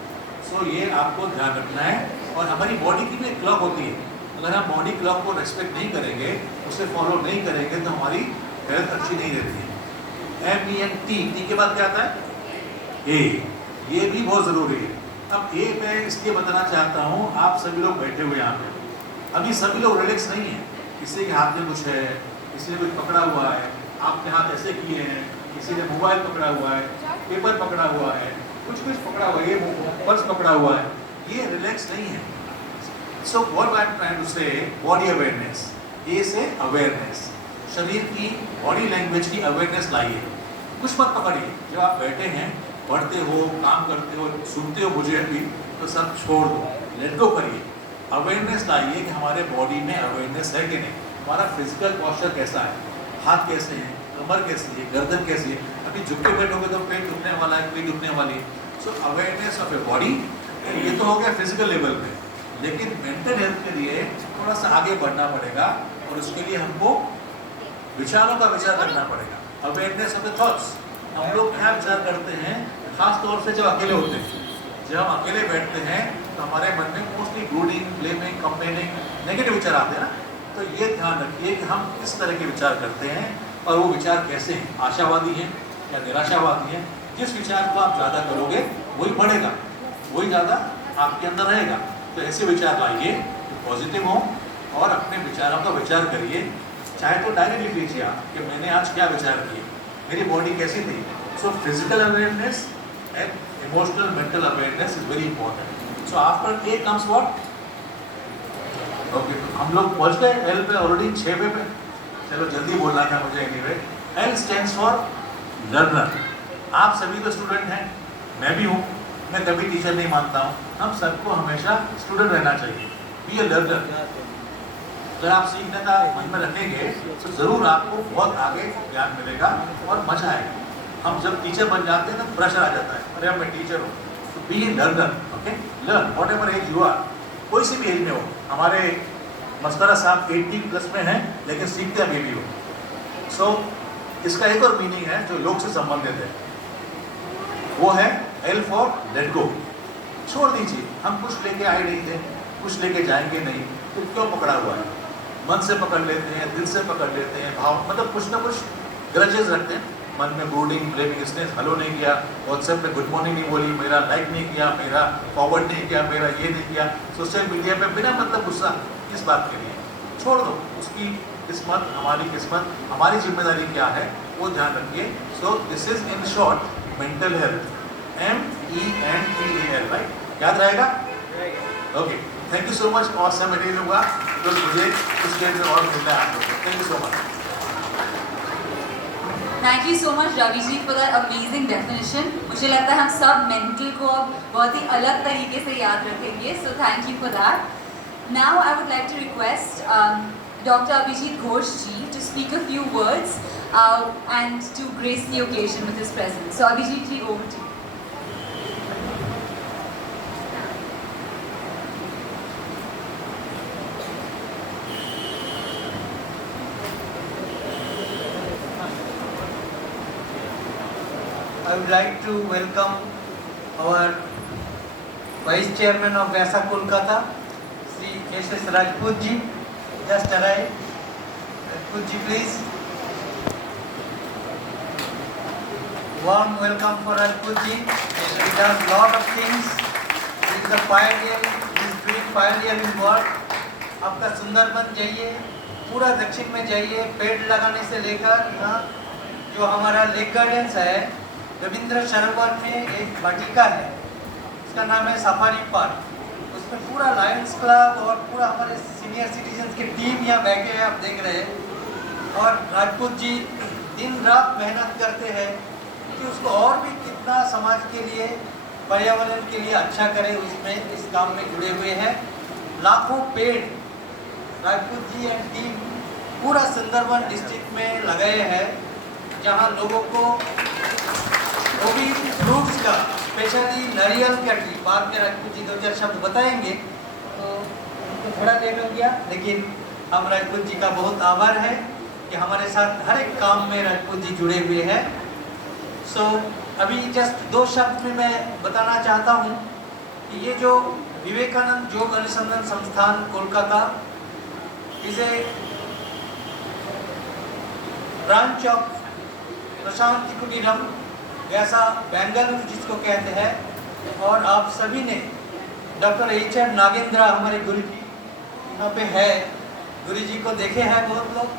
सो ये आपको ध्यान रखना है। और हमारी बॉडी की भी एक क्लॉक होती है, अगर हम बॉडी क्लॉक को रेस्पेक्ट नहीं करेंगे, उसे फॉलो नहीं करेंगे, तो हमारी हेल्थ अच्छी नहीं रहती है। M-E-N-T के बाद क्या आता है, A। ये भी बहुत ज़रूरी है। अब A मैं इसलिए बताना चाहता हूँ, आप सभी लोग बैठे हुए यहाँ पे, अभी सभी लोग रिलैक्स नहीं है। किसी के हाथ में कुछ है, किसी ने कुछ पकड़ा हुआ है, आपके हाथ ऐसे किए हैं, किसी ने मोबाइल पकड़ा हुआ है, पेपर पकड़ा हुआ है, कुछ पकड़ा हुआ है, ये पर्स पकड़ा हुआ है, ये रिलैक्स नहीं है। So what I am trying to say, body awareness. A say awareness, शरीर की बॉडी लैंग्वेज की अवेयरनेस लाइए। कुछ मत पकड़िए, जब आप बैठे हैं, पढ़ते हो, काम करते हो, सुनते हो मुझे अभी, तो सब छोड़ दो, लेट गो करिए। अवेयरनेस लाइए कि हमारे बॉडी में अवेयरनेस है कि नहीं, हमारा फिजिकल पॉस्चर कैसा है, हाथ कैसे हैं, कमर कैसी है, गर्दन कैसी है। अभी झुक के बैठोगे तो पेट दुखने वाला है, पीठ दुखने वाली है। So awareness of a body, ये तो हो गया फिजिकल लेवल पे, लेकिन मेंटल हेल्थ के लिए थोड़ा सा आगे बढ़ना पड़ेगा, और उसके लिए हमको विचारों का विचार करना पड़ेगा। अवेयरनेस ऑफ द थॉट्स, हम लोग क्या विचार करते हैं, खास तौर से जब अकेले होते हैं। जब हम अकेले बैठते हैं तो हमारे मन में mostly brooding, blaming, complaining, negative विचार आते हैं ना। तो ये ध्यान रखिए कि हम किस तरह के विचार करते हैं, और वो विचार कैसे हैं, आशावादी हैं या निराशावादी हैं। जिस विचार को आप ज़्यादा करोगे वही बढ़ेगा, वही ज़्यादा आपके अंदर रहेगा। तो ऐसे विचार लाइए जो पॉजिटिव हो, और अपने विचारों का विचार करिए। चाहे तो डायरी लिख लीजिए आप कि मैंने आज क्या विचार किए, मेरी बॉडी कैसी थी. So physical awareness and emotional mental awareness is very important. So after a comes what? Okay, हम लोग पहुंच गए एल पे ऑलरेडी 6 पे. चलो जल्दी बोलना था मुझे. Anyway, L stands for learner. आप सभी तो स्टूडेंट हैं, मैं भी हूँ, मैं कभी टीचर नहीं मानता हूँ. हम सबको हमेशा स्टूडेंट रहना चाहिए. Be a learner. अगर आप सीखने का मन में रखेंगे तो ज़रूर आपको बहुत आगे ज्ञान मिलेगा और मजा आएगा. हम जब टीचर बन जाते हैं तो प्रेशर आ जाता है, अरे अब मैं टीचर हूँ. तो be a learner. Okay, learn whatever age you are. कोई सी भी एज में हो. हमारे मस्करा साहब 80+ में हैं लेकिन सीखते अभी भी हो. सो इसका एक और मीनिंग है जो योग से संबंधित है, वो है एल फॉर लेट गो. छोड़ दीजिए. हम कुछ लेके आए नहीं थे, कुछ लेके जाएंगे नहीं, तो क्यों पकड़ा हुआ है? मन से पकड़ लेते हैं, दिल से पकड़ लेते हैं, भाव मतलब कुछ ना कुछ ग्रजेस रखते हैं मन में. ब्रूडिंग, ब्लेमिंग, इसने हेलो नहीं किया, व्हाट्सएप पे गुड मॉर्निंग नहीं बोली, मेरा लाइक नहीं किया, मेरा फॉरवर्ड नहीं किया, मेरा ये नहीं किया, सोशल मीडिया पे बिना मतलब गुस्सा. किस बात के लिए? छोड़ दो. उसकी किस्मत, हमारी किस्मत, हमारी जिम्मेदारी क्या है वो ध्यान रखिए. So this is in short mental health. MENTAL, right? याद रहेगा? Okay, thank you so much. Awesome material होगा तो मुझे कुछ देर में और मिलना है आप लोगों को. Thank you so much. Thank you so much Ravi ji for that amazing definition. मुझे लगता है हम सब मेंटल को अब बहुत ही अलग तरीके से याद रखेंगे. So thank you for that. Now I would like to request Dr. Abhijit Ghosh ji to speak a few words and to grace the occasion with his presence. So Abhijit ji, over to you. I would like to welcome our Vice Chairman of Vyasa Kolkata, Sri S.S. Rajput ji. Just arrived. Rajput ji, please. Warm welcome for Rajput ji. He does lot of things. He is the pioneer. He is doing pioneering work. आपका सुंदरबन जाइए, पूरा दक्षिण में जाइए, पेड़ लगाने से लेकर यहाँ जो हमारा लेक गार्डन्स है, रविंद्र सरोवर में एक वाटिका है, उसका नाम है सफारी पार्क. उसमें पूरा लायंस क्लब और पूरा हमारे सीनियर सिटीजन्स की टीम यहाँ बैठे हैं, आप देख रहे हैं. और राजपूत जी दिन रात मेहनत करते हैं कि उसको और भी कितना समाज के लिए, पर्यावरण के लिए अच्छा करे, उसमें इस काम में जुड़े हुए हैं. लाखों पेड़ राजपूत जी एंड टीम पूरा सुंदरबन डिस्ट्रिक्ट में लगाए हैं, जहाँ लोगों को वो भी फ्रूट्स का, स्पेशली नारियल का ट्री. बाद में राजपूत जी 2-4 शब्द बताएंगे, तो उनको थोड़ा लेट हो गया, लेकिन हम राजपूत जी का बहुत आभार है कि हमारे साथ हर एक काम में राजपूत जी जुड़े हुए हैं. सो अभी जस्ट 2 शब्द में मैं बताना चाहता हूँ कि ये जो Vivekananda Yoga Anusandhan Sansthan Kolkata is a branch of Prashanti Kuteeram Vyasa Bengaluru जिसको कहते हैं. और आप सभी ने डॉक्टर H.R. नागेंद्र हमारे गुरु जी यहाँ पे है, गुरु जी को देखे हैं बहुत लोग.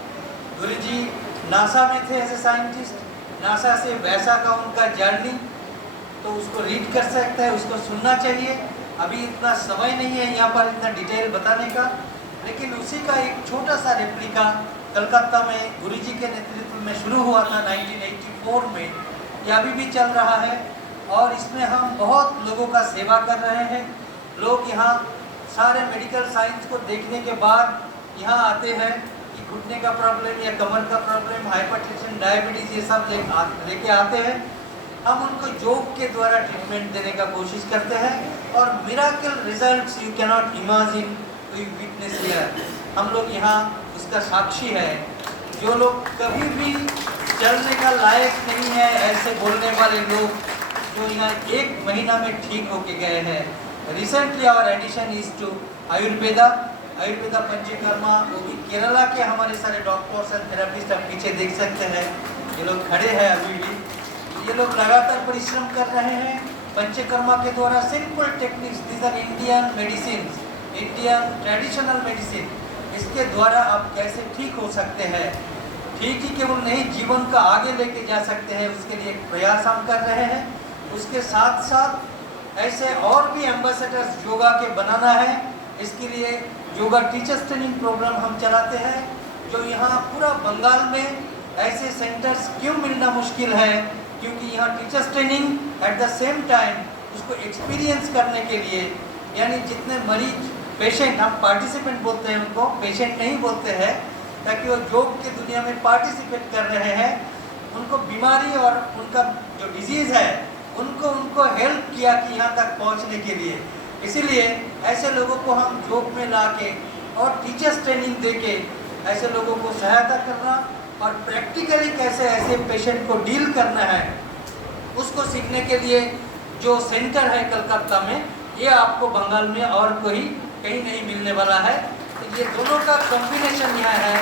गुरु जी नासा में थे एज ए साइंटिस्ट. नासा से वैसा का उनका जर्नी, तो उसको रीड कर सकते हैं, उसको सुनना चाहिए. अभी इतना समय नहीं है यहाँ पर इतना डिटेल बताने का, लेकिन उसी का एक छोटा सा रेप्लिका कलकत्ता में गुरु जी के नेतृत्व में शुरू हुआ था 1984 में. यह अभी भी चल रहा है और इसमें हम बहुत लोगों का सेवा कर रहे हैं. लोग यहाँ सारे मेडिकल साइंस को देखने के बाद यहाँ आते हैं कि घुटने का प्रॉब्लम या कमर का प्रॉब्लम, हाइपरटेंशन, डायबिटीज़, ये सब लेके आते हैं. हम उनको योग के द्वारा ट्रीटमेंट देने का कोशिश करते हैं और miracle results you can not imagine, we witness here. हम लोग यहाँ उसका साक्षी है. जो लोग कभी भी चलने का लायक नहीं है, ऐसे बोलने वाले लोग जो यहाँ 1 महीना में ठीक होके गए हैं. Recently our addition is to Ayurveda panchakarma, वो भी केरला के हमारे सारे डॉक्टर्स एंड थेरेपिस्ट आप पीछे देख सकते हैं. ये लोग खड़े हैं अभी भी. ये लोग लगातार परिश्रम कर रहे हैं पंचकर्मा के द्वारा. Simple techniques, these are Indian medicine, Indian traditional medicine, इसके द्वारा आप कैसे ठीक हो सकते हैं, ठीक ही केवल नहीं जीवन का आगे लेके जा सकते हैं, उसके लिए एक प्रयास हम कर रहे हैं। उसके साथ साथ ऐसे और भी एम्बेसडर्स योगा के बनाना है। इसके लिए योगा टीचर्स ट्रेनिंग प्रोग्राम हम चलाते हैं, जो यहाँ पूरा बंगाल में ऐसे सेंटर्स क्यों मिलना मुश्किल है, क्योंकि यहाँ teachers training at the same time उसको एक्सपीरियंस करने के लिए, यानी जितने मरीज पेशेंट, हम पार्टिसिपेंट बोलते हैं उनको, पेशेंट नहीं बोलते हैं, ताकि वो योग के दुनिया में पार्टिसिपेट कर रहे हैं, उनको बीमारी और उनका जो डिजीज़ है उनको हेल्प किया कि यहाँ तक पहुँचने के लिए। इसीलिए ऐसे लोगों को हम योग में ला के और टीचर्स ट्रेनिंग दे के ऐसे लोगों को सहायता करना और प्रैक्टिकली कैसे ऐसे पेशेंट को डील करना है उसको सीखने के लिए जो सेंटर है कलकत्ता में, ये आपको बंगाल में और कोई कहीं नहीं मिलने वाला है। तो ये दोनों का कॉम्बिनेशन यहाँ है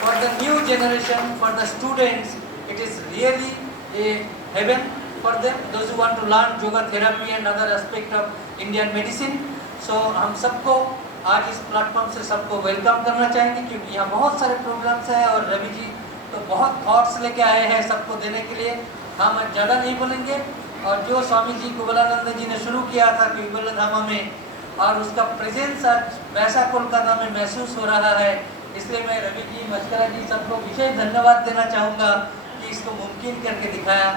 for the new generation, for the students, it is really a heaven for them, those who want to learn yoga therapy and other aspect of Indian medicine. So हम सबको आज इस प्लेटफॉर्म से सबको वेलकम करना चाहेंगे, क्योंकि यहाँ बहुत सारे प्रोग्राम्स हैं और रवि जी तो बहुत थॉट्स लेके आए हैं सबको देने के लिए। हम ज़्यादा नहीं बोलेंगे, और जो स्वामी जी कुबलानंद जी ने शुरू किया था कैवल्य धामा में, और उसका प्रेजेंस आज वैसा कोलकाता में महसूस हो रहा है, इसलिए मैं रवि जी, मस्करा जी सबको विशेष धन्यवाद देना चाहूँगा कि इसको मुमकिन करके दिखाया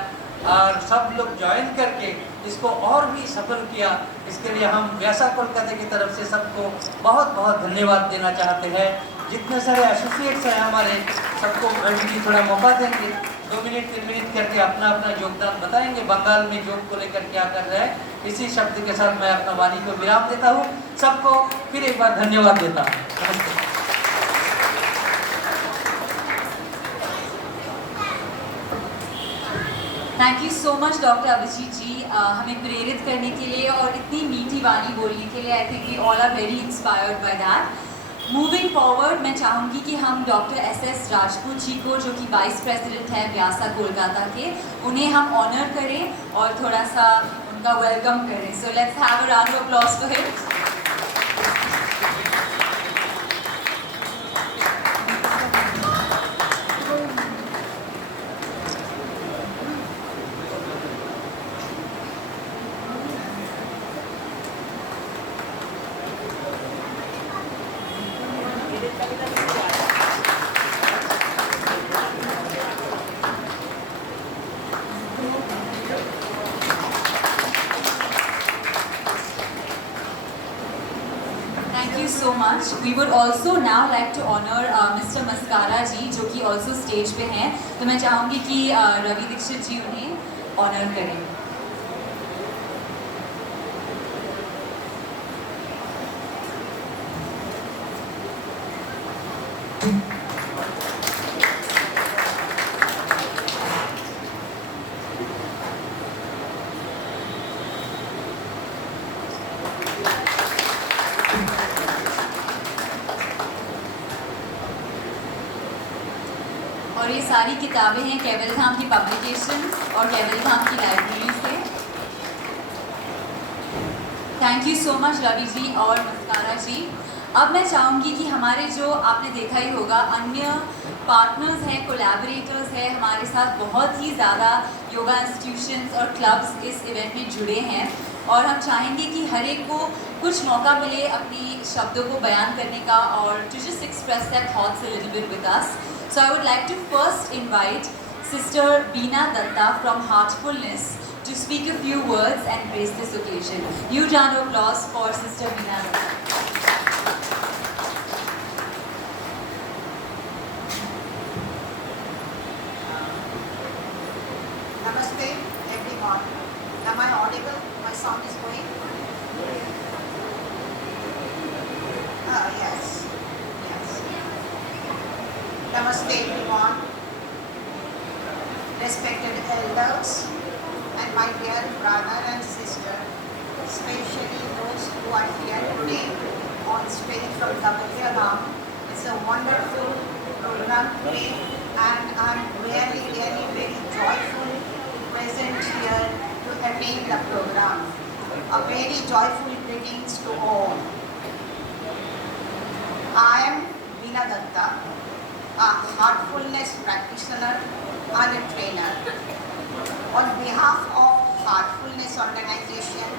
और सब लोग ज्वाइन करके इसको और भी सफल किया। इसके लिए हम वैसा कोलकाता की तरफ से सबको बहुत बहुत धन्यवाद देना चाहते हैं। जितने सारे एसोसिएट्स हैं हमारे, सबको रवि जी थोड़ा मौका देंगे, 2 मिनट 3 मिनट करके अपना अपना योगदान बताएंगे, बंगाल में योग को लेकर क्या कर रहे हैं। इसी शब्द के साथ मैं अपना वाणी को विराम देता हूँ। सबको फिर एक बार धन्यवाद देता हूँ। नमस्ते। Thank you so much doctor Abhijit ji, हमें प्रेरित करने के लिए और इतनी मीठी वाणी बोलने के लिए। I think we all are very inspired by that. Moving forward, मैं चाहूँगी कि हम डॉक्टर एस राजपूत जी को, जो कि वाइस प्रेसिडेंट है व्यासा कोलकाता के, उन्हें हम ऑनर करें और थोड़ा सा उनका वेलकम करें। So let's have a round of applause for him. So much. We would also now like to honor Mr. Maskara जी, जो कि also stage पे हैं। तो मैं चाहूँगी कि रवि दीक्षित जी उन्हें honor करें। और ये सारी किताबें हैं कैवल्य धाम की पब्लिकेशन और कैवल्य धाम की लाइब्रेरी से। Thank you so much Ravi ji और मस्कारा जी। अब मैं चाहूँगी कि हमारे जो आपने देखा ही होगा अन्य पार्टनर्स हैं, कोलैबोरेटर्स हैं, हमारे साथ बहुत ही ज़्यादा योगा इंस्टीट्यूशंस और क्लब्स इस इवेंट में जुड़े हैं, और हम चाहेंगे कि हर एक को कुछ मौका मिले अपनी शब्दों को बयान करने का और to just express their thoughts a little bit with us. So I would like to first invite Sister Beena Datta from Heartfulness to speak a few words and grace this occasion. Huge round of applause for Sister Beena Datta. Namaste everyone. Am I audible? My sound is going? Yes. Namaste everyone, respected elders and my dear brother and sister, especially those who are here today on stage from Kavalya Dham. It's a wonderful program today and I'm really very joyful to present here to attend the program. A very joyful greetings to all. I am Sheila Datta, a heartfulness practitioner and a trainer. On behalf of Heartfulness Organization,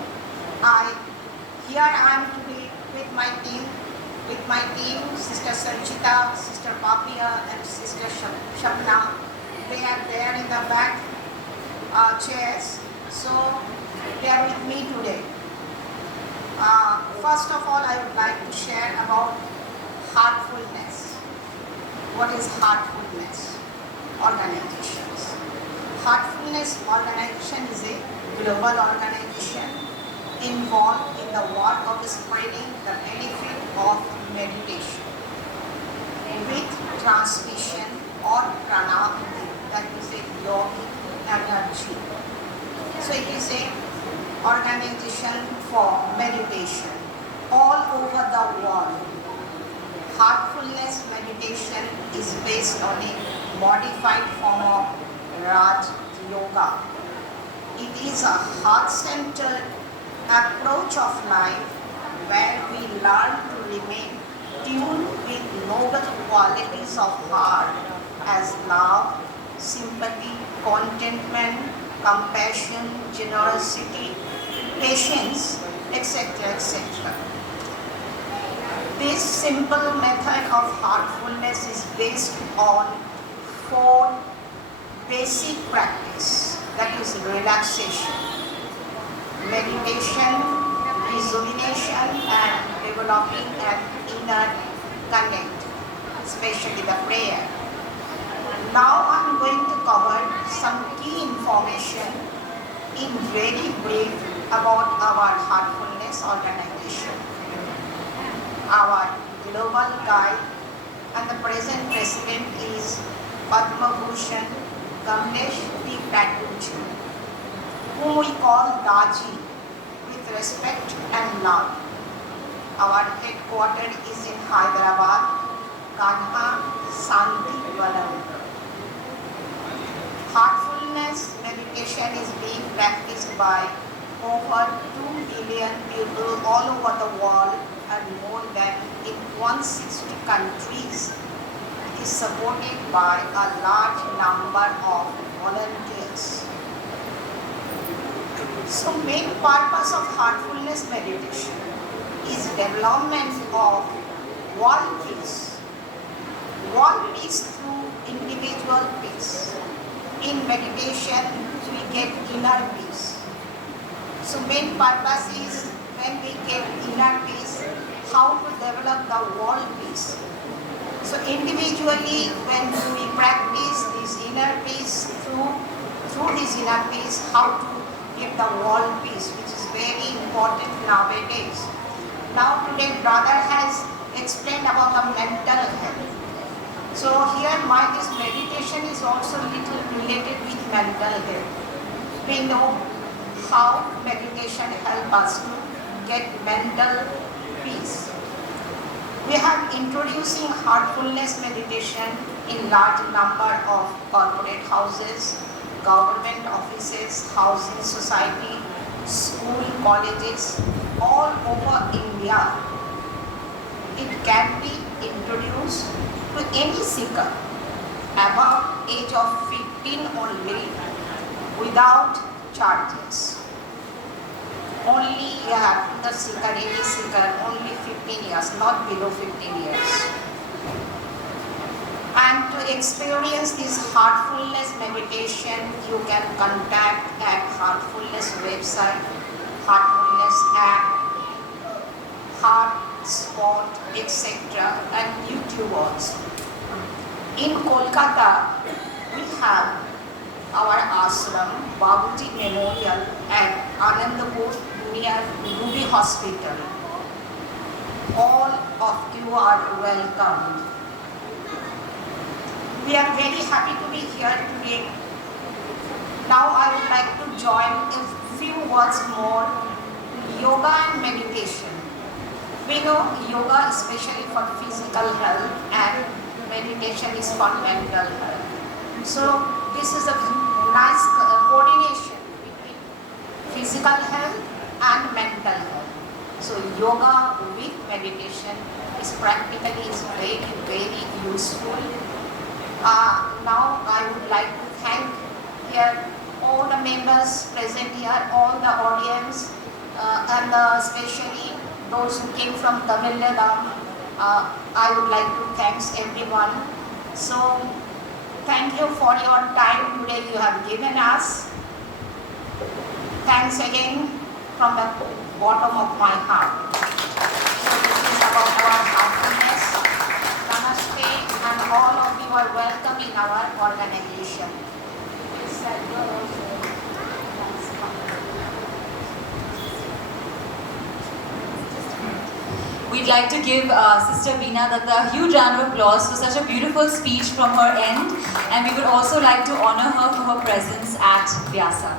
here I am today with my team, Sister Sanchita, Sister Papia, and Sister Shabna. They are there in the back chairs, so they are with me today. First of all, I would like to share about Heartfulness. What is Heartfulness Organizations? Heartfulness Organization is a global organization involved in the work of spreading the benefit of meditation with transmission or pranayama, that is a yogic energy. So it is a organization for meditation all over the world. Heartfulness meditation is based on a modified form of Raj Yoga. It is a heart-centered approach of life where we learn to remain tuned with noble qualities of heart as love, sympathy, contentment, compassion, generosity, patience, etc., etc. This simple method of heartfulness is based on 4 basic practice, that is relaxation, meditation, rejuvenation, and developing an inner connect, especially the prayer. Now I am going to cover some key information in very brief about our Heartfulness Organization. Our global guide and the present president is Padma Bhushan Kamlesh P. Pratulji, whom we call Daji with respect and love. Our headquarters is in Hyderabad, Kanha Santi Valam. Heartfulness meditation is being practiced by over 2 billion people all over the world and more than in 160 countries. It is supported by a large number of volunteers. So main purpose of heartfulness meditation is development of world peace through individual peace. In meditation, we get inner peace. So main purpose is when we get inner peace, how to develop the world peace. So individually, when we practice this inner peace, through this inner peace, how to get the world peace, which is very important nowadays. Now today, brother has explained about the mental health. So here, this meditation is also little related with mental health. We know how meditation helps us to get mental peace. We have introducing heartfulness meditation in large number of corporate houses, government offices, housing society, school, colleges, all over India. It can be introduced to any seeker above age of 15 only without charges. Only the seeker, any seeker, only 15 years, not below 15 years. And to experience this heartfulness meditation, you can contact at Heartfulness website, Heartfulness app, Heartspot, etc. and YouTube also. In Kolkata, we have our ashram, Babuji Memorial at Anandapur near Ruby Hospital. All of you are welcome. We are very happy to be here today. Now I would like to join a few words more. Yoga and meditation. We know yoga especially for physical health and meditation is for mental health. So this is a nice coordination between physical health and mental health. So yoga with meditation is practically very useful. Now I would like to thank here all the members present here, all the audience, and especially those who came from Tamil Nadu. I would like to thank everyone. So thank you for your time today you have given us. Thanks again from the bottom of my heart. So this is about our happiness. Namaste, and all of you are welcome in our organization. We'd like to give Sister Veena Datta a huge round of applause for such a beautiful speech from her end, and we would also like to honor her for her presence at Vyasa.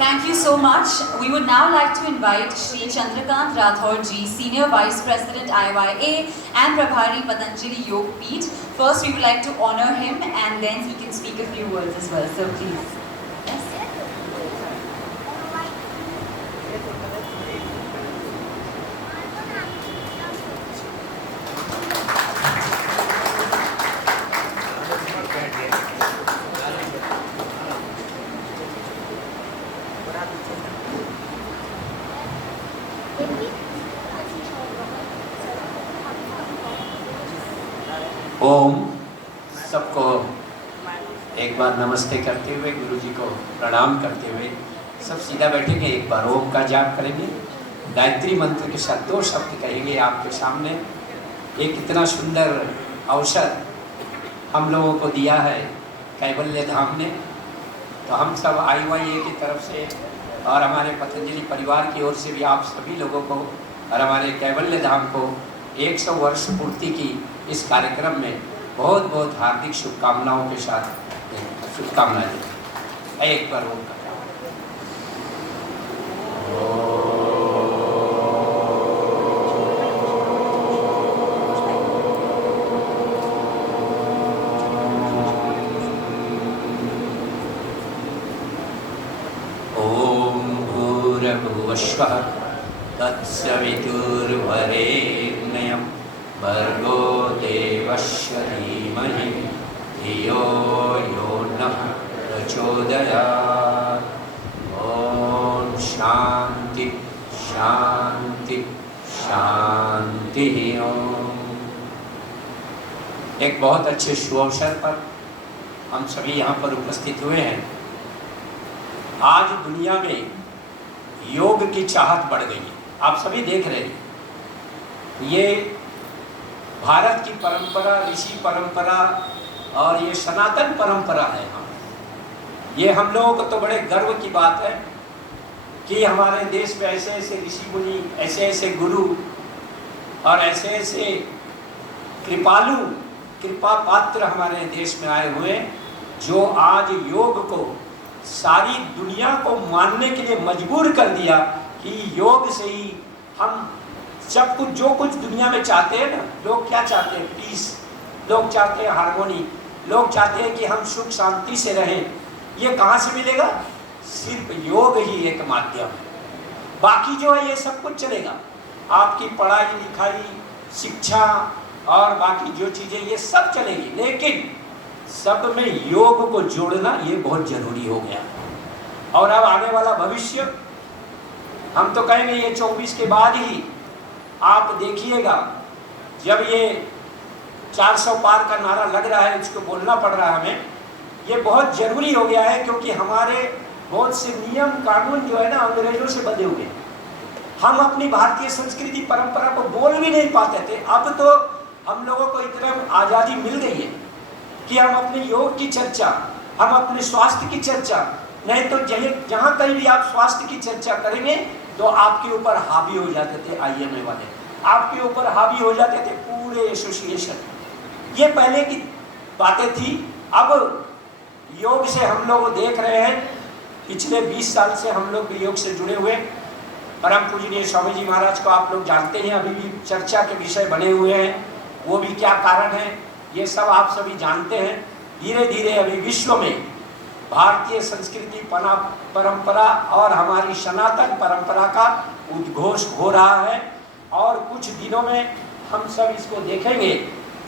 Thank you so much. We would now like to invite Shri Chandrakant Rathore ji, Senior Vice President IYA and Prabhari Patanjali Yoga Peeth. First, we would like to honor him, and then he can speak a few words as well. So please. ओम सबको एक बार नमस्ते करते हुए गुरु जी को प्रणाम करते हुए सब सीधा बैठेंगे। एक बार ओम का जाप करेंगे, गायत्री मंत्र के साथ 2 शब्द कहेंगे आपके सामने। एक इतना सुंदर अवसर हम लोगों को दिया है कैवल्य धाम ने, तो हम सब IYA की तरफ से और हमारे पतंजलि परिवार की ओर से भी आप सभी लोगों को और हमारे कैवल्य धाम को 100 वर्ष पूर्ति की इस कार्यक्रम में बहुत बहुत हार्दिक शुभकामनाओं के साथ शुभकामनाएं दें। एक बार ओम भूर्भुवस्वः तत्सवितुर्वरेण्यं भर्गो देवस्य धीमहि धियो यो नः प्रचोदयात्। ओम शांति शांति शांति। ओम। एक बहुत अच्छे शुभ अवसर पर हम सभी यहाँ पर उपस्थित हुए हैं। आज दुनिया में योग की चाहत बढ़ गई है, आप सभी देख रहे हैं। ये भारत की परंपरा, ऋषि परंपरा और ये सनातन परंपरा है। ये हम लोगों को तो बड़े गर्व की बात है कि हमारे देश में ऐसे ऐसे ऋषि मुनि, ऐसे ऐसे गुरु और ऐसे ऐसे कृपालु, कृपा पात्र हमारे देश में आए हुए, जो आज योग को सारी दुनिया को मानने के लिए मजबूर कर दिया कि योग से ही हम सब कुछ, जो कुछ दुनिया में चाहते हैं ना, लोग क्या चाहते हैं? पीस, लोग चाहते हैं हार्मोनी, लोग चाहते हैं कि हम सुख शांति से रहें। ये कहाँ से मिलेगा? सिर्फ योग ही एक माध्यम है। बाकी जो है ये सब कुछ चलेगा, आपकी पढ़ाई लिखाई, शिक्षा और बाकी जो चीज़ें ये सब चलेगी, लेकिन सब में योग को जोड़ना ये बहुत जरूरी हो गया। और अब आने वाला भविष्य, हम तो कहेंगे ये 24 के बाद ही आप देखिएगा, जब ये 400 पार का नारा लग रहा है, उसको बोलना पड़ रहा है हमें, ये बहुत जरूरी हो गया है, क्योंकि हमारे बहुत से नियम कानून जो है ना अंग्रेजों से बंधे हुए। हम अपनी भारतीय संस्कृति परंपरा को बोल भी नहीं पाते थे। अब तो हम लोगों को इतना आज़ादी मिल गई है कि हम अपने योग की चर्चा, हम अपने स्वास्थ्य की चर्चा, नहीं तो जहाँ कहीं भी आप स्वास्थ्य की चर्चा करेंगे तो आपके ऊपर हावी हो जाते थे IMA वाले, आपके ऊपर हावी हो जाते थे पूरे एसोसिएशन। ये पहले की बातें थी। अब योग से हम लोग देख रहे हैं, पिछले 20 साल से हम लोग योग से जुड़े हुए। परम पूजनीय स्वामी जी महाराज को आप लोग जानते हैं, अभी भी चर्चा के विषय बने हुए हैं। वो भी क्या कारण है, ये सब आप सभी जानते हैं। धीरे धीरे अभी विश्व में भारतीय संस्कृति परंपरा और हमारी सनातन परंपरा का उद्घोष हो रहा है। और कुछ दिनों में हम सब इसको देखेंगे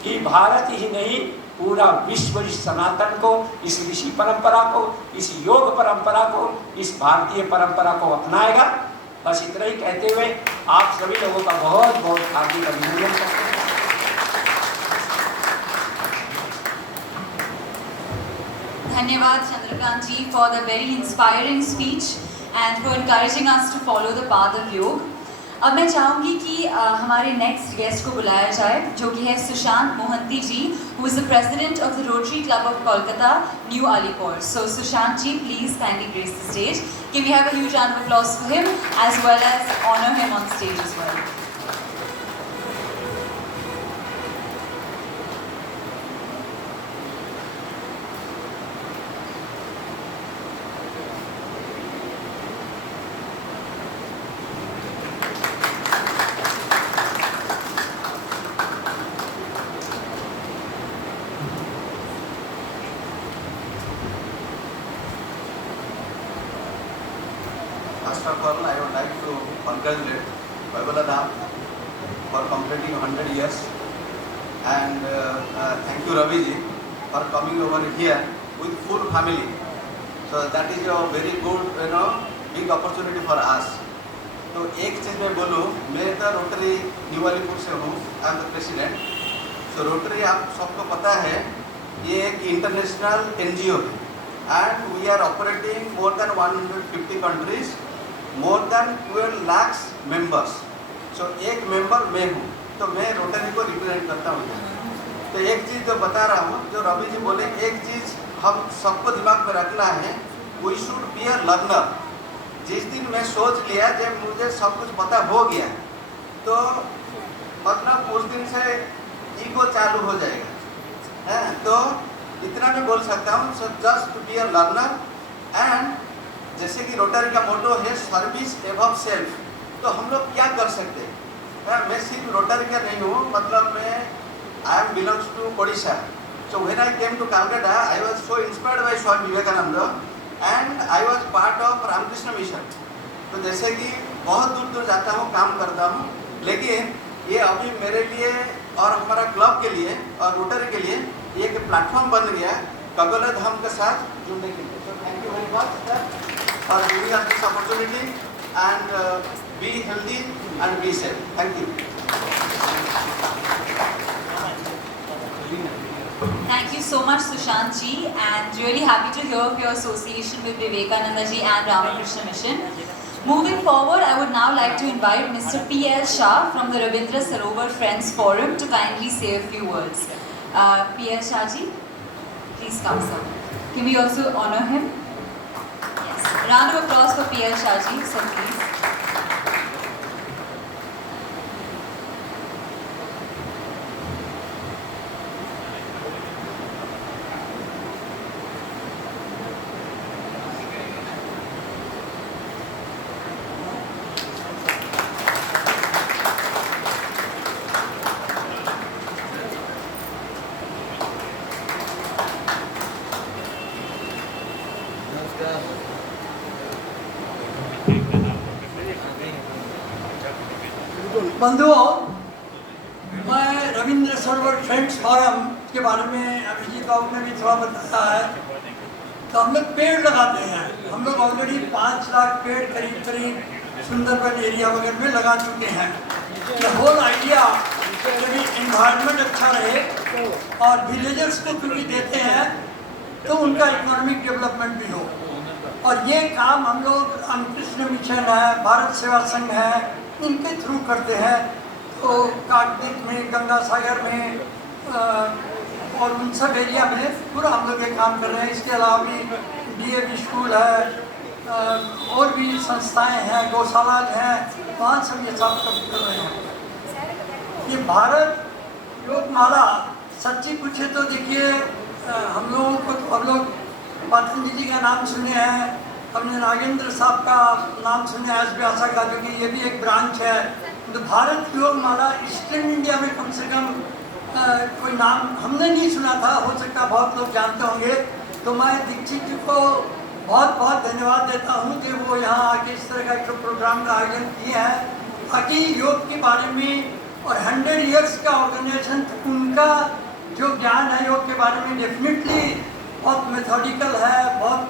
कि भारत ही नहीं, पूरा विश्व इस सनातन को, इस ऋषि परंपरा को, इस योग परंपरा को, इस भारतीय परंपरा को अपनाएगा। बस इतना ही कहते हुए आप सभी लोगों का बहुत बहुत हार्दिक अभिनंदन करते हैं। धन्यवाद चंद्रकांत जी for the very inspiring speech and for encouraging us to follow the path of योग। अब मैं चाहूँगी कि हमारे नेक्स्ट गेस्ट को बुलाया जाए, जो कि है सुशांत मोहंती जी, who is the president of the Rotary Club of Kolkata, New Alipur। So Sushant ji, please kindly grace the stage. Can we have a huge round of applause for him as well as honor him on stage as well? First of all, I would like to congratulate Vaibhala Dham for completing 100 years, and thank you Ravi ji for coming over here with full family. So that is a very good, big opportunity for us. तो एक चीज़ मैं बोलूँ, मैं तो rotary new Alipur से हूँ, I am the president. So rotary आप सबको पता है, ये एक इंटरनेशनल NGO है and we are operating more than 150 countries, more than 12 lakhs members. So एक मेंबर मैं हूँ, तो मैं रोटरी को रिप्रेजेंट करता हूँ। तो एक चीज़ जो बता रहा हूँ, जो रवि जी बोले, एक चीज़ हम सबको दिमाग में रखना है, we should be a learner। जिस दिन मैं सोच लिया जब मुझे सब कुछ पता हो गया, तो मतलब उस दिन से ईगो चालू हो जाएगा, है। तो इतना मैं बोल सकता हूँ, so just to be a learner. And जैसे कि रोटरी का मोटो है सर्विस एबव सेल्फ, तो हम लोग क्या कर सकते हैं। मैं सिर्फ रोटरी का नहीं हूँ, मतलब मैं I am belongs to Odisha. So when I came to Calcutta, I was so inspired by Swami Vivekananda and I was part of Ramakrishna mission. तो जैसे कि बहुत दूर दूर जाता हूँ, काम करता हूँ, लेकिन ये अभी मेरे लिए और हमारा क्लब के लिए और रोटरी के लिए एक प्लेटफॉर्म बन गया कपिल धाम के साथ जुड़ने के लिए। सो thank you very much sir for giving us this opportunity and be healthy and be safe. Thank you. Thank you so much Sushant ji, and really happy to hear of your association with Vivekananda ji and Ramakrishna Mission. Moving forward, I would now like to invite Mr. P.L. Shah from the Ravindra Sarovar Friends Forum to kindly say a few words. P.L. Shah ji, please come sir. Can we also honor him? Yes. Round of applause for P.L. Shah ji, sir please. बंधुओं, मैं रविंद्र सरोवर friends forum के बारे में अभिजीत बाबू ने भी थोड़ा बताया है। तो हम लोग पेड़ लगाते हैं, हम लोग ऑलरेडी 5 लाख पेड़ करीब करीब सुंदरबन एरिया वगैरह में लगा चुके हैं। द होल आइडिया यदि एनवायरनमेंट अच्छा रहे और विलेजर्स को क्योंकि देते हैं तो उनका इकोनॉमिक डेवलपमेंट भी हो। और ये काम हम लोग रामकृष्ण मिशन है, भारत सेवा संघ है, इनके थ्रू करते हैं। तो काकद्वीप में, गंगा सागर में और उन सब एरिया में पूरा हम लोग ये काम कर रहे हैं। इसके अलावा भी DAV स्कूल है और भी संस्थाएं हैं, गौशाला हैं, वहाँ सब ये सब कर रहे हैं। ये भारत योग माला सच्ची पूछे तो देखिए हम लोगों को तो हम लोग पतंजलि जी का नाम सुने हैं, हमने नागेंद्र साहब का नाम सुने एस व्यासा का, जो कि ये भी एक ब्रांच है। तो भारत योग माला ईस्ट इंडिया में कम से कम कोई नाम हमने नहीं सुना था, हो सकता बहुत लोग जानते होंगे। तो मैं दीक्षित जी को बहुत बहुत धन्यवाद देता हूँ कि वो यहाँ आके इस तरह का एक प्रोग्राम का आयोजन किए हैं, ताकि योग के बारे में, और 100 इयर्स का ऑर्गेनाइजेशन, उनका जो ज्ञान है योग के बारे में डेफिनेटली बहुत मेथोडिकल है, बहुत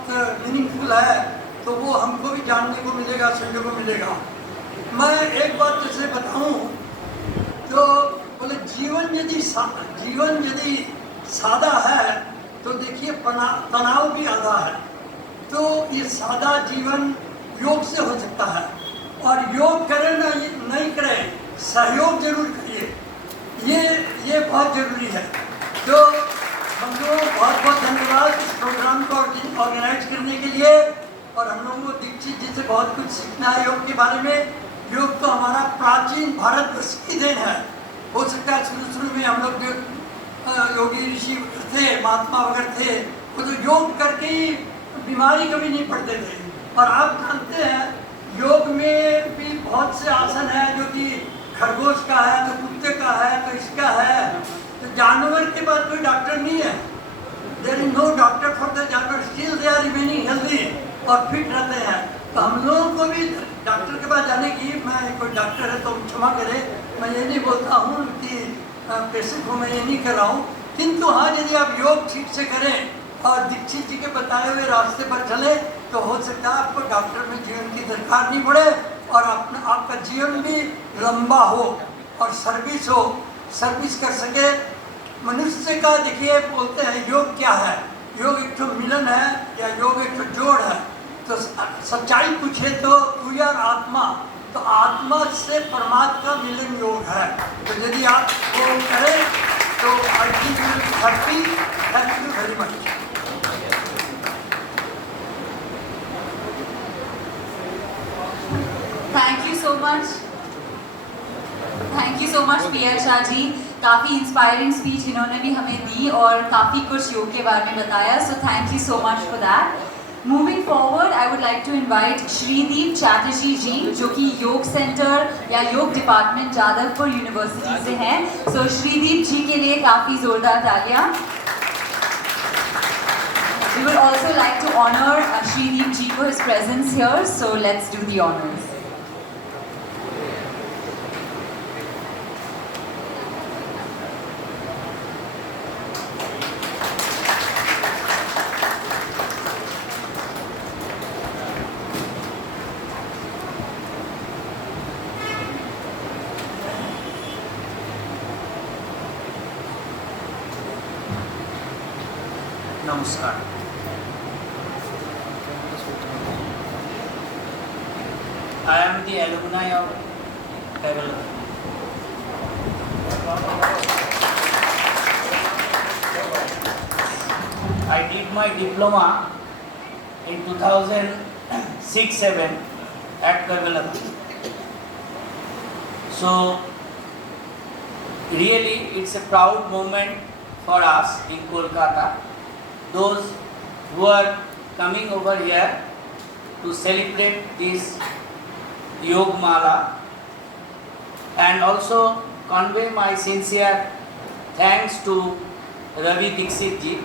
मीनिंगफुल है, तो वो हमको भी जानने को मिलेगा, सुनने को मिलेगा। मैं एक बात जैसे बताऊं तो बोले जीवन यदि सादा है तो देखिए तनाव भी आधा है। तो ये सादा जीवन योग से हो सकता है, और योग करें ना नहीं करें, सहयोग जरूर करिए, ये बहुत जरूरी है। तो हम लोग बहुत बहुत धन्यवाद इस प्रोग्राम को ऑर्गेनाइज करने के लिए, और हम लोगों को दीक्षित जी से बहुत कुछ सीखना है योग के बारे में। योग तो हमारा प्राचीन भारतवर्ष की देन है। हो सकता है शुरू में हम लोग जो योगी ऋषि थे, महात्मा वगैरह थे, वो तो योग करके ही बीमारी कभी नहीं पड़ते थे। और आप जानते हैं योग में भी बहुत से आसन है जो कि खरगोश का है, तो कुत्ते का है, तो इसका है। तो जानवर के बाद कोई डॉक्टर नहीं है, there is no doctor for the जानवर, still they are remaining healthy और फिट रहते हैं। तो हम लोगों को भी डॉक्टर के पास जाने की, मैं कोई डॉक्टर है तो क्षमा करे, मैं ये नहीं बोलता हूँ कि पेशेंट को मैं ये नहीं कर रहा हूँ, किंतु हाँ यदि आप योग ठीक से करें और दीक्षित जी के बताए हुए रास्ते पर चले तो हो सकता है आपको डॉक्टर में जीवन की दरकार नहीं पड़े, और आपका जीवन भी लंबा हो और सर्विस कर सके मनुष्य का। देखिए बोलते हैं योग क्या है, योग एक तो मिलन है या योग एक तो जोड़ है। तो सच्चाई पूछे तो तू यार आत्मा, तो आत्मा से परमात्मा का मिलन योग है। तो यदि आप वो करें तो I think you will be happy. Thank you very much. Thank you so much PR Shah ji. काफ़ी इंस्पायरिंग स्पीच इन्होंने भी हमें दी और काफ़ी कुछ योग के बारे में बताया, so thank you so much for that. Moving forward I would like to invite Sreedeep Chatterjee ji, जो कि योग सेंटर या योग डिपार्टमेंट जादवपुर यूनिवर्सिटी से हैं। सो श्रीदीप जी के लिए काफ़ी जोरदार तालियां। We would also like to honor Shrideep ji for his presence here, so let's do the honors. नमस्कार। I am the alumni of Kaivalya. I did my diploma in 2006-07 at Kaivalya. So really it's a proud moment for us in Kolkata. Those who are coming over here to celebrate this Yog Mala, and also convey my sincere thanks to Ravi Dixit ji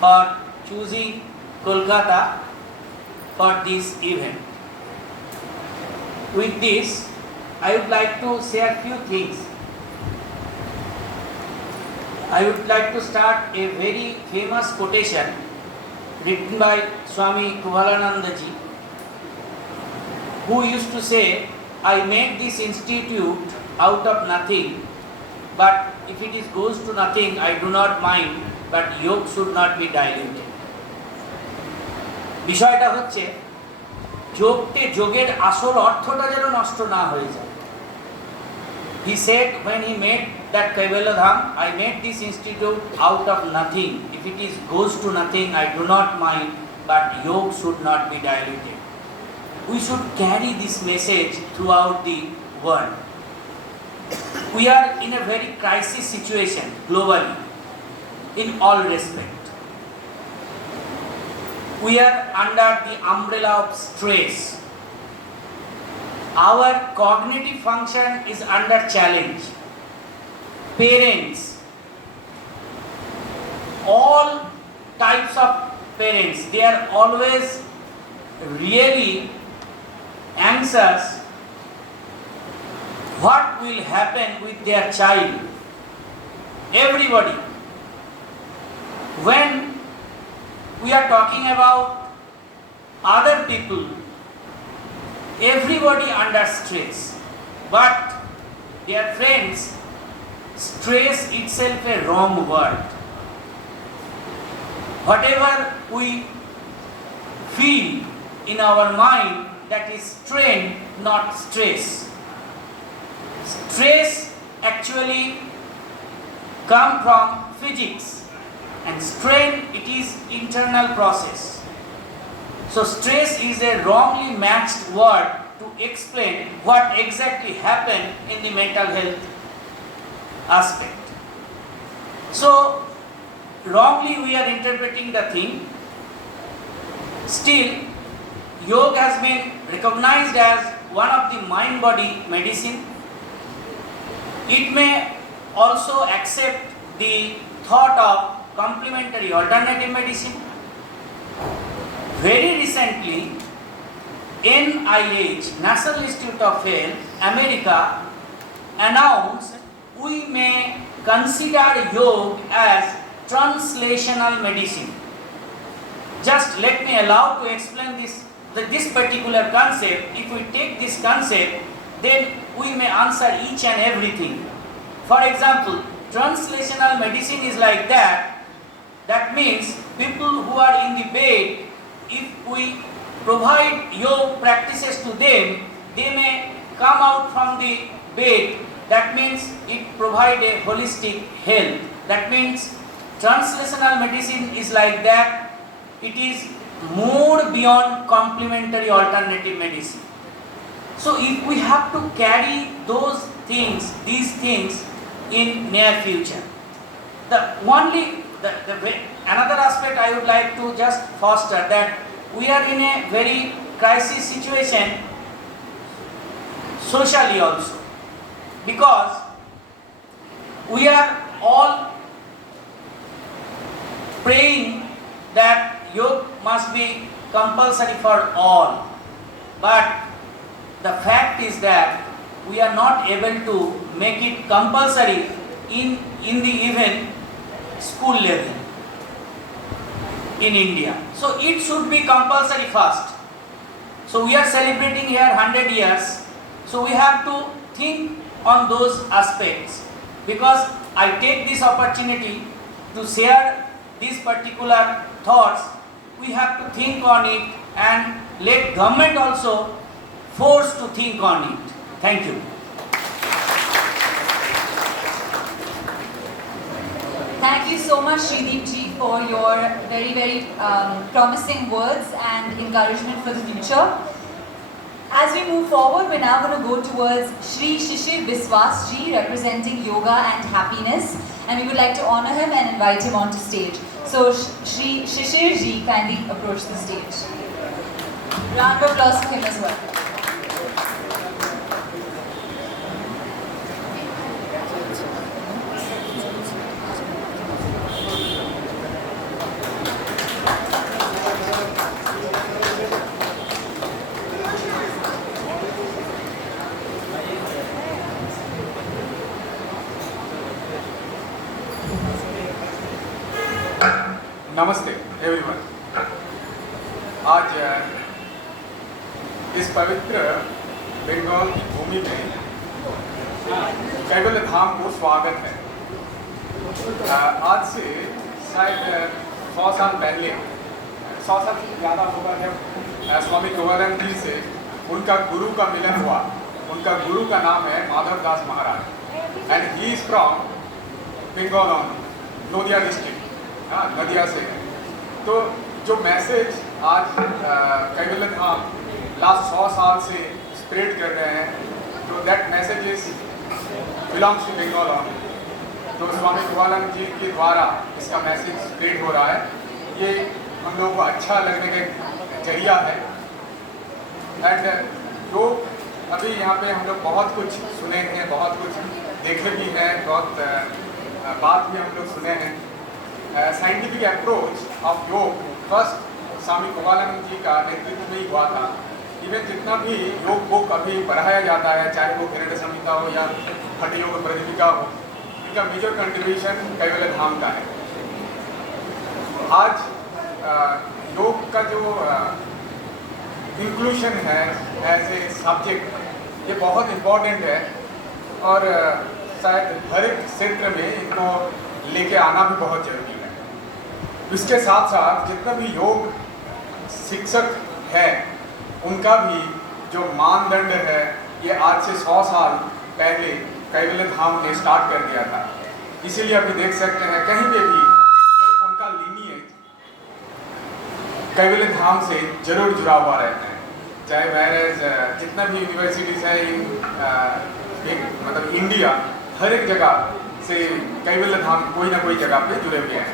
for choosing Kolkata for this event. With this, I would like to share few things. I would like to start a very famous quotation written by Swami Kuvalananda ji, who used to say, I made this institute out of nothing, but if it goes to nothing, I do not mind, but yoga should not be diluted. বিষয়টা হচ্ছে যোগের আসল অর্থটা যেন নষ্ট না হয়ে যায়। He said when he made that Kaivalya Dham, I made this institute out of nothing. If it goes to nothing, I do not mind, but yoga should not be diluted. We should carry this message throughout the world. We are in a very crisis situation globally, in all respect. we are under the umbrella of stress. Our cognitive function is under challenge. Parents, all types of parents, they are always really anxious what will happen with their child. Everybody. When we are talking about other people, everybody under stress. But dear friends, stress itself a wrong word. Whatever we feel in our mind, that is strain, not stress. Stress actually come from physics, and strain, it is internal process. So stress is a wrongly matched word to explain what exactly happened in the mental health aspect. So wrongly we are interpreting the thing. Still, yoga has been recognized as one of the mind-body medicine. It may also accept the thought of complementary alternative medicine. Very recently, NIH, National Institute of Health, America, announced we may consider yoga as translational medicine. Just let me allow to explain this particular concept. If we take this concept, then we may answer each and everything. For example, translational medicine is like that. That means people who are in the bed, if we provide yoga practices to them, they may come out from the bed. That means it provides a holistic health. That means translational medicine is like that. It is more beyond complementary alternative medicine. So if we have to carry these things in near future, another aspect I would like to just foster, that we are in a very crisis situation socially also, because we are all praying that yoga must be compulsory for all. But the fact is that we are not able to make it compulsory in the even school level in India. So it should be compulsory first. So we are celebrating here 100 years. So we have to think on those aspects, because I take this opportunity to share these particular thoughts. We have to think on it and let government also force to think on it. Thank you. Thank you so much, Shrideep ji, for your very, very promising words and encouragement for the future. As we move forward, we're now going to go towards Shri Shishir Biswas ji, representing Yoga and Happiness, and we would like to honor him and invite him onto stage. So, Shri Shishir ji, kindly approach the stage. Round of applause for him as well. नमस्ते everyone. आज इस पवित्र बंगाल की भूमि में कैवल्य धाम को स्वागत है। आज से शायद 100 साल पहले, 100 साल से ज़्यादा होगा, जब स्वामी गोवर्धन जी से उनका गुरु का मिलन हुआ। उनका गुरु का नाम है Madhav Das Maharaj, and he is from Bengal, Nadia district, Nadia से। तो जो मैसेज आज कैवल्य धाम लास्ट 100 साल से स्प्रेड कर रहे हैं, तो that message is belongs to Bengal. तो स्वामी गोवानंद जी के द्वारा इसका मैसेज स्प्रेड हो रहा है। ये हम लोगों को अच्छा लगने का एक जरिया है। एंड योग अभी यहाँ पे हम लोग बहुत कुछ सुने हैं, बहुत कुछ देखे भी हैं, बहुत बात भी हम लोग सुने हैं। साइंटिफिक अप्रोच ऑफ योग फर्स्ट स्वामी गोपालानंद जी का नेतृत्व में ही हुआ था। इवन जितना भी योग बुक अभी पढ़ाया जाता है, चाहे वो गृह संहिता हो या हठ योग प्रदीपिका हो, इनका मेजर कंट्रीब्यूशन कैवल्य धाम का है। आज योग का जो इंक्लूशन है एज ए सब्जेक्ट, ये बहुत इम्पोर्टेंट है और शायद हर एक क्षेत्र में इनको लेके आना भी बहुत जरूरी है। इसके साथ साथ जितना भी योग शिक्षक है, उनका भी जो मानदंड है, ये आज से 100 साल पहले कैवल्य धाम ने स्टार्ट कर दिया था। इसीलिए अभी देख सकते हैं कहीं पे भी तो उनका लीनिएज कैवल्य धाम से जरूर जुड़ा हुआ रहता है। चाहे वैरेज जितना भी यूनिवर्सिटीज़ है मतलब इंडिया, हर एक जगह से कैवल्य धाम कोई ना कोई जगह पे जुड़े हुए हैं।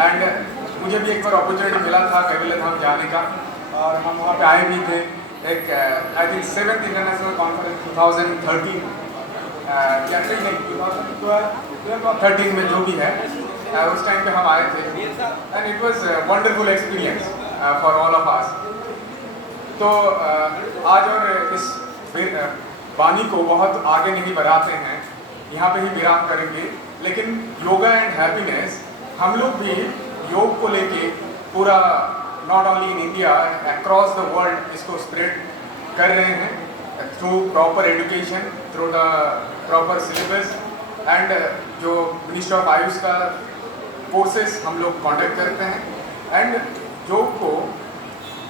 एंड मुझे भी एक बार अपॉर्चुनिटी मिला था कैवल्य धाम जाने का और हम वहाँ पे आए भी थे। एक I think 7th international conference 2013 या नहीं 2013 में जो भी है, उस टाइम पे हम आए थे and it was wonderful experience for all of us. तो आज और इस वाणी को बहुत आगे नहीं बढ़ाते हैं, यहाँ पे ही विराम करेंगे। लेकिन योगा एंड हैप्पीनेस हम लोग भी योग को लेके पूरा not only in India, across the world इसको स्प्रेड कर रहे हैं through proper education, through the proper syllabus and जो मिनिस्ट्री ऑफ आयुष का कोर्सेस हम लोग कॉन्डक्ट करते हैं। एंड योग को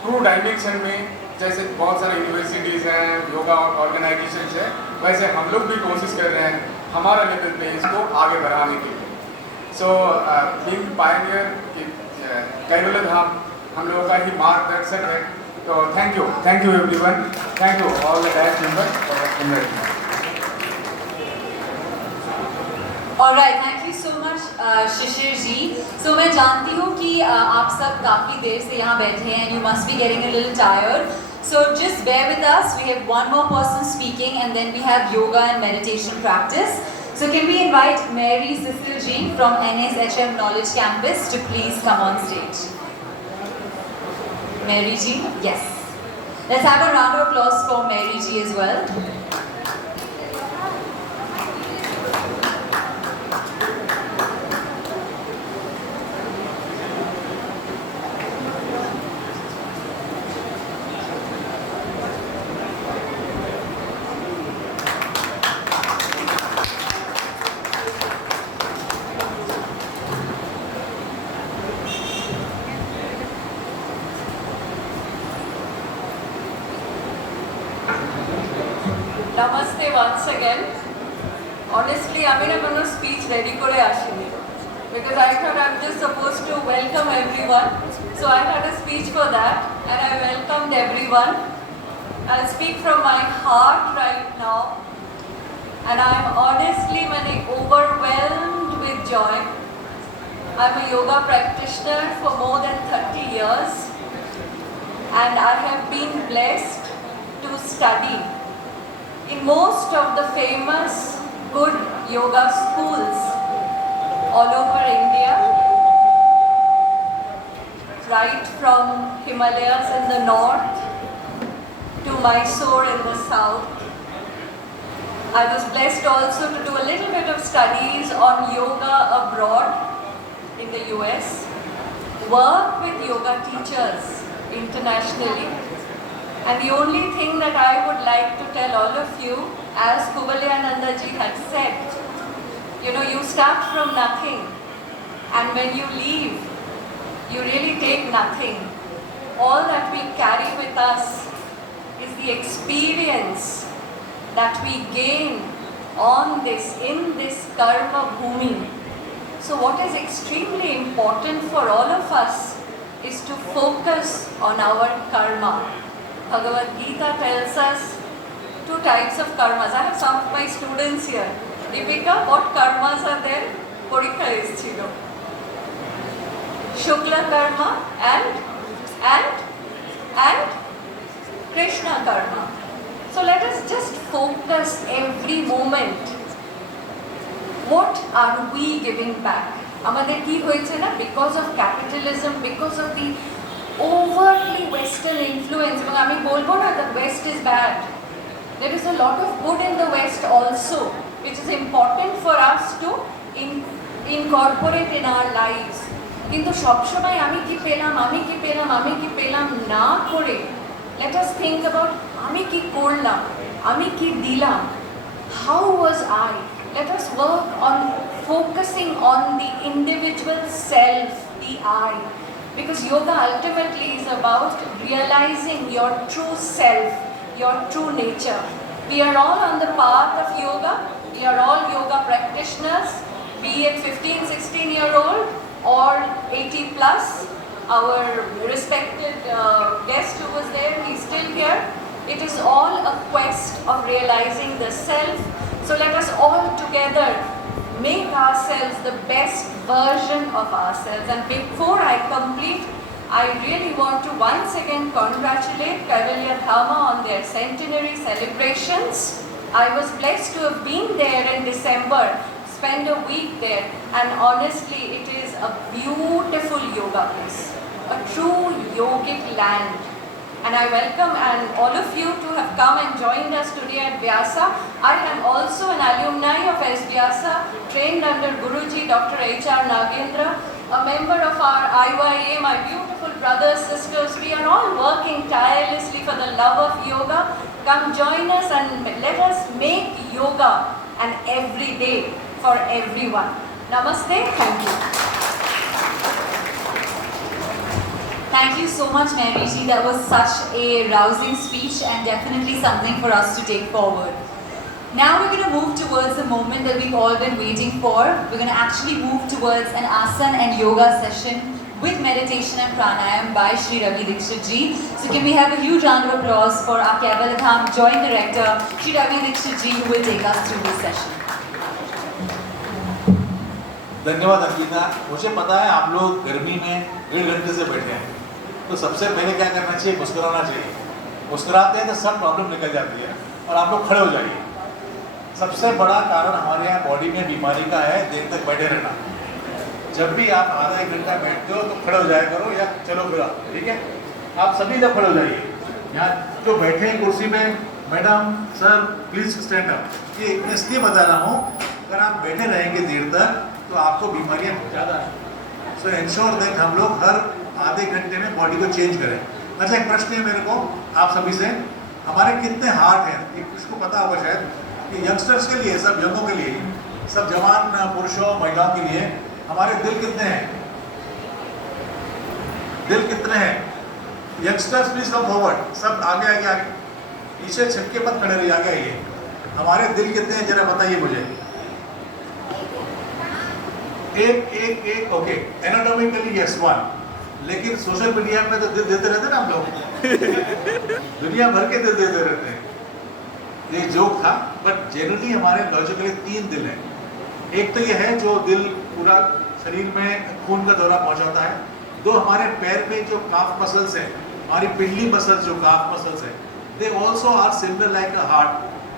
ट्रू डायमेंशन में, जैसे बहुत सारे यूनिवर्सिटीज़ हैं, योगा ऑर्गेनाइजेशन है, वैसे हम लोग भी कोशिश कर रहे हैं हमारा लेवल पे इसको आगे बढ़ाने के लिए। सो बीइंग पायनियर कैवल्य धाम हम लोगों का ही मार्गदर्शक है। तो thank you everyone, thank you all the batch members for inviting me. Alright, thank you so much, Shishir ji. So मैं जानती हूँ कि आप सब काफ़ी देर से यहाँ बैठे हैं and you must be getting a little tired. So just bear with us. We have one more person speaking and then we have yoga and meditation practice. So can we invite Mary Cecil ji from NSHM Knowledge Campus to please come on stage? Mary ji, yes. Let's have a round of applause for Mary ji as well. Namaste once again. Honestly, I mean, I'm going to speech ready kore ashini because I thought I'm just supposed to welcome everyone. So I had a speech for that and I welcomed everyone. I'll speak from my heart right now and I'm honestly overwhelmed with joy. I'm a yoga practitioner for more than 30 years and I have been blessed to study in most of the famous good yoga schools all over India, right from Himalayas in the north to Mysore in the south. I was blessed also to do a little bit of studies on yoga abroad in the US, work with yoga teachers internationally. And the only thing that I would like to tell all of you, as Kubalyananda ji had said, you know, you start from nothing and when you leave, you really take nothing. All that we carry with us is the experience that we gain on this, in this karma bhumi. So what is extremely important for all of us is to focus on our karma. Bhagavad Gita tells us 2 types of karmas. I have some of my students here. Deepika, what karmas are there? Porikha is chilo. Shukla karma and Krishna karma. So let us just focus every moment. What are we giving back? আমাদের কি হয়েছে না, because of capitalism, because of the overtly western influence, এবং আমি বলবো না the west is bad. There is a lot of good in the west also, which is important for us to incorporate in our lives. কিন্তু সবসময় আমি কি পেলাম না করে let us think about আমি কি করলাম, আমি কি দিলাম, how was I. Let us work on focusing on the individual self, the I, because yoga ultimately is about realizing your true self, your true nature. We are all on the path of yoga. We are all yoga practitioners, be it 15-16-year-old or 80 plus. Our respected guest who was there, he's still here. It is all a quest of realizing the self. So let us all together make ourselves the best version of ourselves. And before I complete, I really want to once again congratulate Kaivalya Dhamma on their centenary celebrations. I was blessed to have been there in December, spend a week there, and honestly it is a beautiful yoga place, a true yogic land. And I welcome all of you to have come and joined us today at Vyasa. I am also an alumni of S. Vyasa, trained under Guruji Dr. H.R. Nagendra, a member of our IYA, my beautiful brothers, sisters. We are all working tirelessly for the love of yoga. Come join us and let us make yoga an everyday for everyone. Namaste, thank you. Thank you so much, Mary Ji. That was such a rousing speech and definitely something for us to take forward. Now we're going to move towards the moment that we've all been waiting for. We're going to actually move towards an asana and yoga session with meditation and pranayam by Shri Ravi Dikshit Ji. So can we have a huge round of applause for our Kaivalya Dham Joint Director, Shri Ravi Dikshit Ji, who will take us through this session. धन्यवाद अंकिता। मुझे पता है आप लोग गर्मी में 1.5 घंटे से बैठे हैं, तो सबसे पहले क्या करना चाहिए, मुस्कुराना चाहिए। मुस्कुराते हैं तो सब प्रॉब्लम निकल जाती है। और आप लोग खड़े हो जाइए। सबसे बड़ा कारण हमारे यहाँ बॉडी में बीमारी का है देर तक बैठे रहना। जब भी आप आधा 1 घंटा बैठते हो तो खड़े हो जाया करो या चलो फिर, ठीक है? आप सभी जब खड़े हो जाइए। यहाँ जो बैठे हैं कुर्सी में, madam sir please stand up. ये मैं इसलिए बता रहा हूँ, अगर आप बैठे रहेंगे देर तक तो आपको बीमारियाँ ज़्यादा हैं। सो इंश्योर दैट हम लोग हर आधे घंटे में बॉडी को चेंज करें। अच्छा, एक प्रश्न है मेरे को आप सभी से, हमारे कितने हार्ट हैं? एक किसको पता होगा शायद कि यंगस्टर्स के लिए, सब यंगों के लिए, सब जवान पुरुषों महिलाओं के लिए हमारे दिल कितने हैं? दिल कितने हैं? यंगस्टर्स प्लीज कम फॉरवर्ड, सब आगे आगे आगे, पीछे छिपके मत खड़े रहिए, आगे आइए। हमारे दिल कितने हैं जरा बताइए मुझे। एक ओके, एनाटॉमिकली यस 1, लेकिन सोशल मीडिया में तो दिल देते रहते हैं ना हम लोग। दुनिया भर के दिल देते रहते हैं। ये जोक था, बट जनरली हमारे लॉजिकली 3 दिल हैं। एक तो ये है जो दिल पूरा शरीर में खून का दौरा पहुंचाता है। 2 हमारे पैर में जो काफ मसल्स हैं, हमारी पिंडली मसल्स जो काफ मसल्स हैं, they also are similar like a heart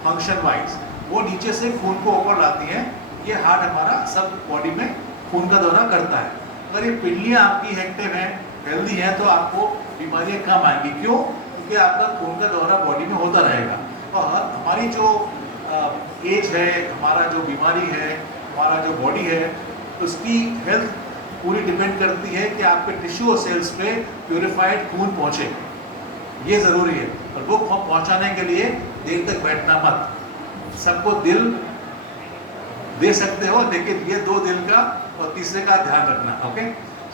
function wise. वो नीचे से खून को ऊपर लाती हैं। ये हार्ट हमारा सब बॉडी में खून का दौरा करता है। अगर ये पिंडलियाँ आपकी एक्टिव हैं, हेल्दी हैं, तो आपको बीमारियाँ कम आएंगी। क्यों? क्योंकि आपका खून का दौरा बॉडी में होता रहेगा। और हमारी जो एज है, हमारा जो बीमारी है, हमारा जो बॉडी है, उसकी हेल्थ पूरी डिपेंड करती है कि आपके टिश्यू और सेल्स पे प्योरीफाइड खून पहुँचे। ये ज़रूरी है। और वो पहुँचाने के लिए देर तक बैठना मत। सबको दिल दे सकते हो, लेकिन ये 2 दिल का और तीसरे का ध्यान रखना। ओके,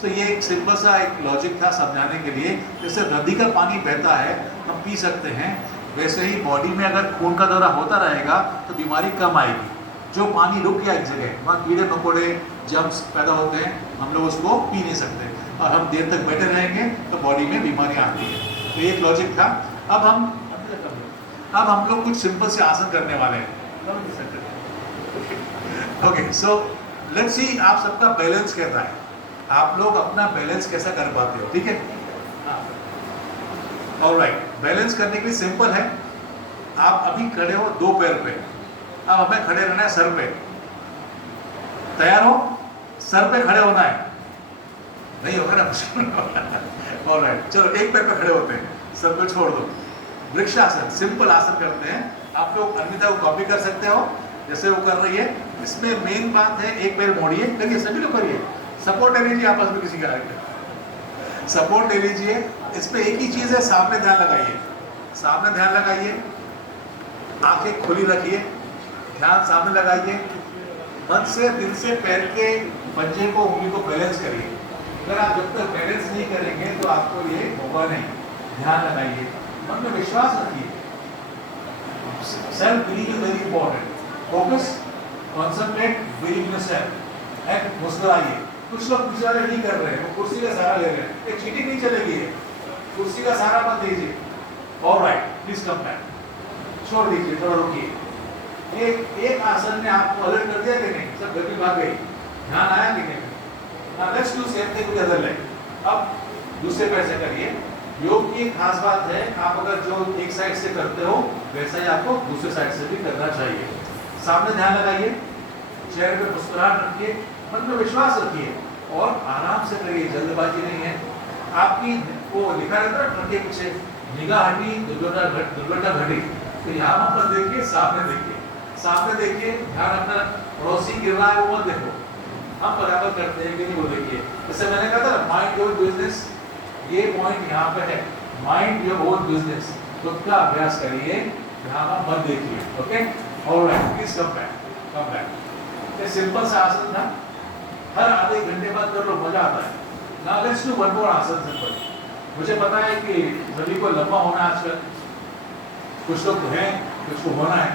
सो ये एक सिंपल सा एक लॉजिक था समझाने के लिए। जैसे नदी का पानी बहता है, हम पी सकते हैं, वैसे ही बॉडी में अगर खून का दौरा होता रहेगा तो बीमारी कम आएगी। जो पानी रुक गया एक जगह, वहाँ कीड़े मकोड़े जर्म्स पैदा होते हैं, हम लोग उसको पी नहीं सकते। और हम देर तक बैठे रहेंगे तो बॉडी में बीमारियाँ आती हैं। तो ये एक लॉजिक था। अब हम लोग कुछ सिंपल से आसन करने वाले हैं। ओके, सो लेट्स सी आप सबका बैलेंस कहता है। आप लोग अपना बैलेंस कैसा कर पाते हो, ठीक है? ऑलराइट, बैलेंस करने के लिए सिंपल है। आप अभी खड़े हो 2 पैर पे, अब हमें खड़े रहना है सर पे। तैयार हो? सर पे खड़े होना है, नहीं होगा ना? ऑलराइट, चलो 1 पैर पे खड़े होते हैं, सर पे छोड़ दो। वृक्षासन, सिंपल आसन करते हैं। आप लोग अन्विता को कॉपी कर सकते हो जैसे वो कर रही है। इसमें मेन बात है 1 पैर मोड़िए, करिए, सभी लोग करिए, सपोर्ट ले लीजिए आपस में किसी का, सपोर्ट ले लीजिए। इस पे एक ही चीज है, सामने ध्यान लगाइए, सामने ध्यान लगाइए, आंखें खुली रखिए, ध्यान सामने लगाइए, मन से दिल से पैर के पंजे को, उंगली को बैलेंस करिए। अगर आप जब तक बैलेंस नहीं करेंगे तो आपको ये होगा नहीं। ध्यान लगाइए, मन में विश्वास रखिए। Self believe is very important. Focus, concentrate, believe in yourself and मुस्कुराइए। कुछ लोग बेचारे नहीं कर रहे हैं, वो कुर्सी का सहारा ले रहे हैं, ये चीटिंग नहीं चलेगी, कुर्सी का सहारा मत दीजिए। ऑलराइट, प्लीज कम बैक, छोड़ दीजिए, थोड़ा रुकिए। एक आसन ने आपको अलर्ट कर दिया कि नहीं, सब गति भाग गई, ध्यान आया कि नहीं? Now let's do same thing with the other leg. अब दूसरे पैर से करिए। योग की एक खास बात है, आप अगर जो एक साइड से करते हो वैसा ही आपको दूसरे साइड से भी करना चाहिए। सामने ध्यान लगाइए, चेहरे पे मुस्कुराहट रखिए, मन में विश्वास रखिए और आराम से करिए, जल्दबाजी नहीं है। आपकी वो लिखा रहता है ट्रक के पीछे, निगाह हटी दुर्घटना घटी, तो यहाँ पर देखिए, सामने देखिए, सामने देखिए, ध्यान अपना पड़ोसी गिर रहा है वो मत देखो, हम बराबर करते हैं कि नहीं वो देखिए। जैसे मैंने कहा था माइंड योर बिजनेस, ये पॉइंट यहाँ पे है, माइंड योर ओन बिजनेस, खुद का अभ्यास करिए, यहाँ मत देखिए। Okay, alright, please come back. ये सिंपल सा आसन था, हर आधे घंटे बाद कर लो, मजा आता है। Now let's do one more आसन सिंपल। मुझे पता है कि सभी को लंबा होना है आजकल, कुछ लोग तो हैं, कुछ को होना है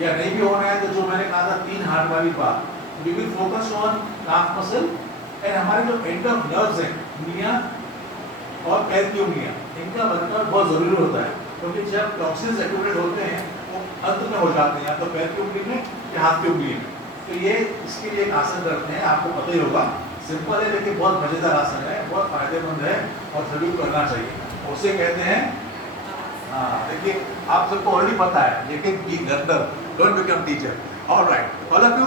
या नहीं भी होना है, तो जो मैंने कहा था 3 हाथ वाली बात, we will focus on calf muscle and हमारे जो एंड ऑफ नर्व्स हैं, उंगलियां और पैर की उंगलियां, इनका बनना बहुत जरूरी होता है, क्योंकि जब टॉक्सिन्स एक्यूमुलेट होते हैं वो अंत में हो जाते हैं, या तो पैर की उंगली में या हाथ की उंगली में। तो ये इसके लिए एक आसन करते हैं, आपको पता ही होगा, सिंपल है लेकिन बहुत मजेदार आसन है, बहुत फायदेमंद है और सभी को करना चाहिए। उसे कहते हैं, देखिए आप सबको ऑलरेडी पता है, लेकिन be learner, don't become teacher. Alright, all of you,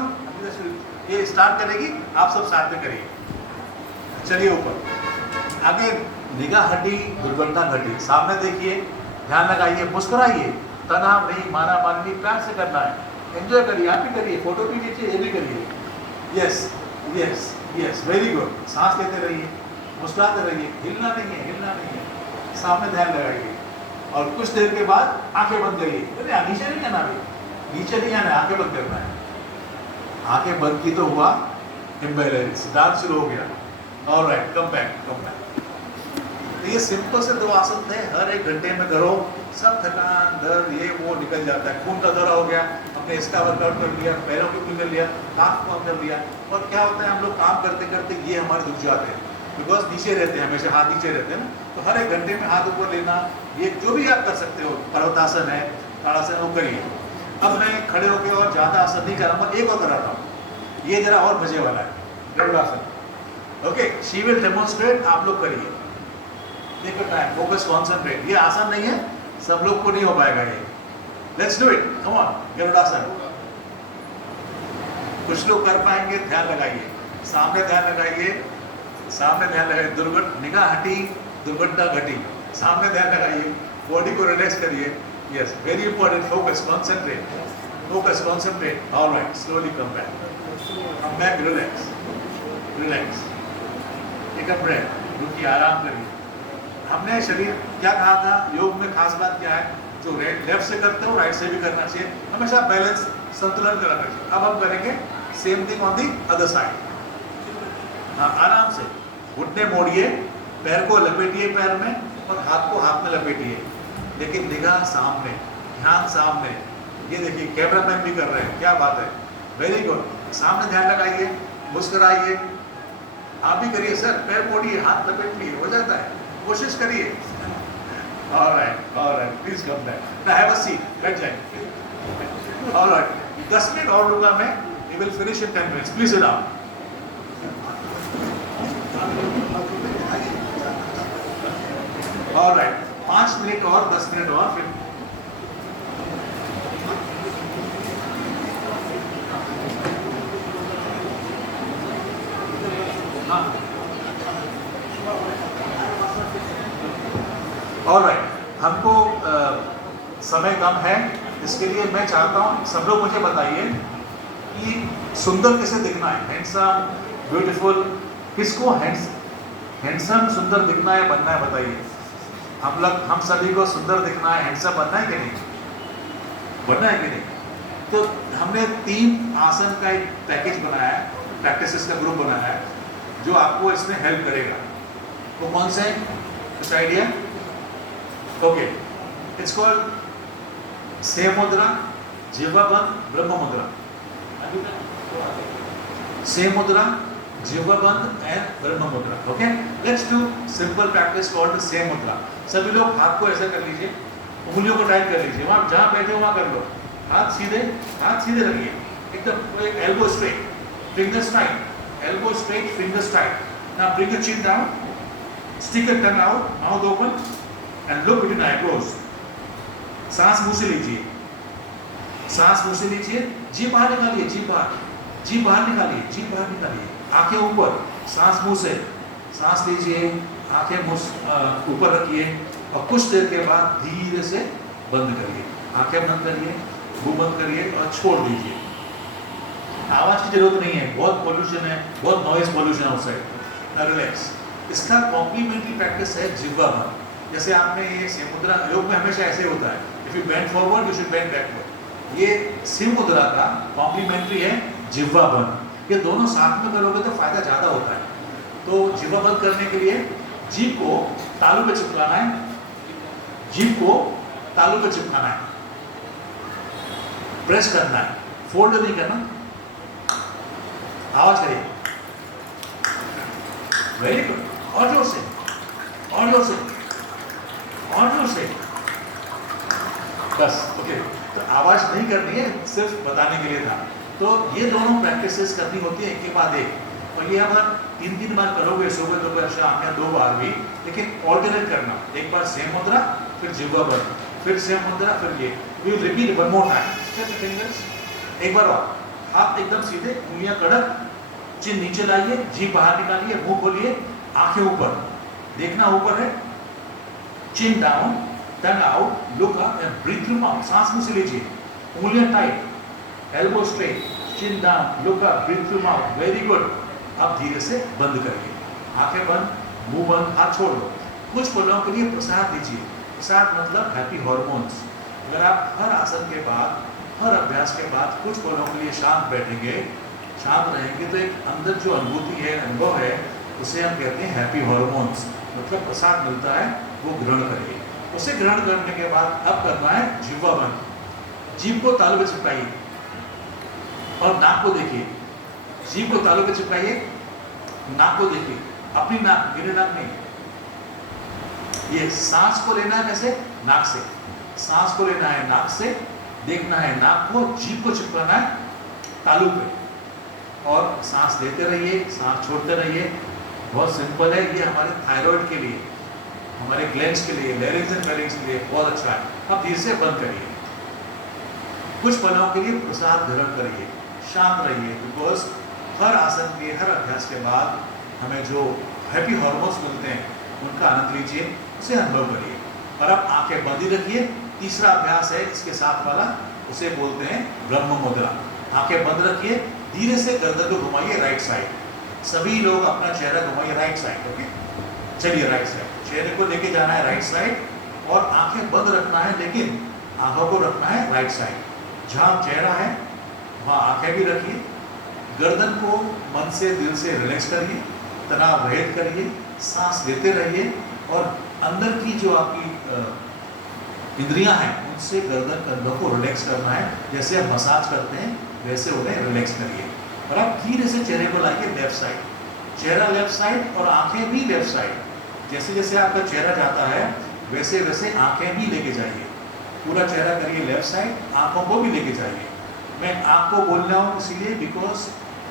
ये स्टार्ट करेगी, आप सब साथ में करिए। चलिए ऊपर, आगे निगाह हटी दुर्घटना घटी, सामने देखिए, ध्यान लगाइए, मुस्कुराइए, तनाव नहीं, मारा मारनी, प्यार से करना है, एंजॉय करिए, आप भी करिए, फोटो भी खींचिए, ये भी करिए। Yes yes yes, very good. सांस लेते रहिए, मुस्कुराते रहिए, हिलना नहीं है, हिलना नहीं है, सामने ध्यान लगाइए और कुछ देर के बाद आंखें बंद करिए। नीचे नहीं आना, नीचे नहीं आना, आंखें बंद करना है। आंखें बंद की तो हुआ इम्बैलेंस, डांस शुरू हो गया। Alright, come back, come back. तो ये सिंपल से 2 आसन थे, हर 1 घंटे में करो, सब थकान दर्द ये वो निकल जाता है। खून का दौरा हो गया, हमने इसका वर्कआउट कर लिया, पैरों को कर लिया, हाथ को कर लिया, और क्या होता है हम लोग काम करते करते ये हमारे दुख जाते हैं, बिकॉज नीचे रहते हैं, हमेशा हाथ नीचे रहते हैं ना। तो हर 1 घंटे में हाथ ऊपर लेना, ये जो भी आप कर सकते हो, पर्वतासन है, ताड़ासन, वो करिए। अब मैं खड़े होकर और ज़्यादा आसन नहीं कर रहा हूँ, एक और कराता हूँ, ये जरा और मजे वाला है, garudasana. Okay, she will demonstrate, आप लोग करिए, देखो टाइम, फोकस, कॉन्सेंट्रेट। ये आसान नहीं है, सब लोग को नहीं हो पाएगा ये। Let's do it, come on, garudasana. कुछ लोग कर पाएंगे, ध्यान लगाइए, सामने ध्यान लगाइए, सामने ध्यान लगाइए, दुर्घटना, निगाह हटी दुर्घटना घटी, सामने ध्यान लगाइए, बॉडी को रिलैक्स करिए। Yes, very important, focus, concentrate, focus, concentrate. Alright, slowly come back, relax, relax, take a breath, रुकिए, आराम करिए। हमने शरीर क्या कहा था, योग में खास बात क्या है, जो लेफ्ट से करते हो राइट से भी करना चाहिए, हमेशा बैलेंस, संतुलन कराना चाहिए। अब हम करेंगे same thing on the other side. हाँ, आराम से घुटने मोड़िए, पैर को लपेटिए पैर में और हाथ को हाथ में लपेटिए, लेकिन निगाह सामने, ध्यान सामने। ये देखिए कैमरामैन भी कर रहे हैं, क्या बात है, वेरी गुड। सामने ध्यान लगाइए, मुस्कुराइए, आप भी करिए सर, पैर मोड़िए, हाथ लपेट लिए, हो जाता है, कोशिश करिए। Alright, please come back, have a seat, बैठ जाइए। ऑलराइट, 10 मिनट और लूंगा मैं, we will finish in 10 minutes, please sit down. Alright, 5 minute और 10 मिनट और फिर ऑलराइट, हमको समय कम है, इसके लिए मैं चाहता हूँ सब लोग मुझे बताइए कि सुंदर कैसे दिखना है, हैंडसम, ब्यूटीफुल, किसको हैंडसम सुंदर दिखना है, बनना है, बताइए। हम सभी को सुंदर दिखना है, हैंडसम बनना है कि नहीं, बनना है कि नहीं? तो हमने 3 आसन का एक पैकेज बनाया है, प्रैक्टिसेस का ग्रुप बनाया है जो आपको इसमें हेल्प करेगा। वो कौन से? कुछ idea? Okay, it's called same मुद्रा, जिह्वा बंद, ब्रह्म मुद्रा। सेम मुद्रा, जिह्वा बंद एंड ब्रह्म मुद्रा। Okay, let's do simple practice called same मुद्रा। सभी लोग हाथ को ऐसा कर लीजिए, उंगलियों को टाइट कर लीजिए, वहां जहां बैठे हो वहां कर लो। हाथ सीधे रखिए, एकदम elbow straight, fingers tight, elbow straight, fingers tight. Now bring your chin down, stick your tongue out, mouth open and look between eyebrows. सांस मुंह से लीजिए, सांस मुंह से लीजिए, जीभ बाहर निकालिए, जीभ बाहर निकालिए, जीभ बाहर निकालिए, आंखें ऊपर, सांस मुंह से, सांस लीजिए, आंखें मुंह ऊपर रखिए और कुछ देर के बाद धीरे से बंद करिए, आंखें बंद करिए, मुंह बंद करिए और छोड़ दीजिए। आवाज की जरूरत नहीं है, बहुत पोल्यूशन है, बहुत नॉइज पोल्यूशन आउटसाइड। रिलैक्स। इसका कॉम्प्लीमेंट्री प्रैक्टिस है जिह्वा बंद। जैसे आपने ये सेम मुद्रा, योग में हमेशा ऐसे होता है, if you bend forward you should bend backward. ये सेम मुद्रा का कॉम्प्लीमेंट्री है जिह्वा बंद। ये दोनों साथ में करोगे तो फायदा ज्यादा होता है। तो जिह्वा बंद करने के लिए जीभ को तालू पे चिपकाना है, जीभ को तालू पे चिपकाना है, प्रेस करना है, फोल्ड नहीं करना। आवाज करिए, वेरी गुड, और जोर से, और जोर से, और जोर से, बस। ओके, तो आवाज नहीं करनी है, सिर्फ बताने के लिए था। तो ये दोनों प्रैक्टिसेस करनी होती है एक के बाद एक, और ये अगर 3-3 बार करोगे, सुबह दोपहर शाम या 2 बार भी, लेकिन ऑल्टरनेट करना, एक बार सेम मुद्रा, फिर जिह्वा बंद, फिर सेम मुद्रा, फिर ये। We will repeat one more time. Stretch the fingers, एक बार और, हाथ एकदम सीधे, उंगलियां कड़क, चिन नीचे लाइए, जीभ बाहर निकालिए, मुंह खोलिए, आंखें ऊपर, देखना ऊपर है, chin down, tongue out, look up and breathe through mouth. सांस मुंह से लीजिए, उंगलियां tight, elbow straight, chin down, look up, breathe through mouth. Very good. अब धीरे से बंद करिए, आंखें बंद, मुंह बंद, हाथ छोड़ दो। कुछ पलों के लिए प्रसाद दीजिए। प्रसाद मतलब हैप्पी हॉर्मोन्स। अगर आप हर आसन के बाद, हर अभ्यास के बाद कुछ पलों के लिए शांत बैठेंगे, शांत रहेंगे, तो एक अंदर जो अनुभूति है, अनुभव है, उसे हम कहते हैं हैप्पी हॉर्मोन्स। मतलब प्रसाद मिलता है, वो ग्रहण करिए। उसे ग्रहण करने के बाद अब करना है जिह्वा बंद। जीभ को तालू पे चिपकाइए और नाक को देखिए। जीभ को तालू पे चिपकाइए, नाक को देखिए, अपनी नाक, मेरे नाक नहीं। ये सांस को लेना है कैसे? नाक से। सांस को लेना है नाक से, देखना है नाक को, जीभ को चिपकाना है तालू पे और सांस लेते रहिए, सांस छोड़ते रहिए। बहुत सिंपल है, ये हमारे थायराइड के लिए, हमारे ग्लैंड्स के लिए, लैरिंग्स एंड फेरिंग्स के लिए बहुत अच्छा है। अब धीरे से बंद करिए। कुछ पलों के लिए प्रसाद ग्रहण करिए, शांत रहिए, बिकॉज हर आसन के, हर अभ्यास के बाद हमें जो हैप्पी हॉर्मोन्स मिलते हैं उनका आनंद लीजिए, उसे अनुभव करिए। और अब आंखें बंद ही रखिए। तीसरा अभ्यास है इसके साथ वाला, उसे बोलते हैं ब्रह्म मुद्रा। आंखें बंद रखिए, धीरे से गर्दन को घुमाइए राइट साइड। सभी लोग अपना चेहरा घुमाइए राइट साइड। ओके, चलिए राइट साइड, चेहरे को लेके जाना है राइट साइड और आंखें बंद रखना है, लेकिन आंखों को रखना है राइट साइड। जहाँ चेहरा है वहाँ आंखें भी रखिए। गर्दन को मन से, दिल से रिलैक्स करिए, तनाव रहित करिए, सांस लेते रहिए और अंदर की जो आपकी इंद्रियां हैं उनसे गर्दन कंधों को रिलैक्स करना है। जैसे हम मसाज करते हैं वैसे उन्हें रिलैक्स करिए। और आप धीरे से चेहरे को लाइए लेफ्ट साइड, चेहरा लेफ्ट साइड और आंखें भी लेफ्ट साइड। जैसे जैसे आपका चेहरा जाता है वैसे वैसे आंखें भी लेके जाइए। पूरा चेहरा करिए लेफ्ट साइड, आंखों को भी लेके जाइए। मैं आंख को बोल रहा हूँ इसलिए because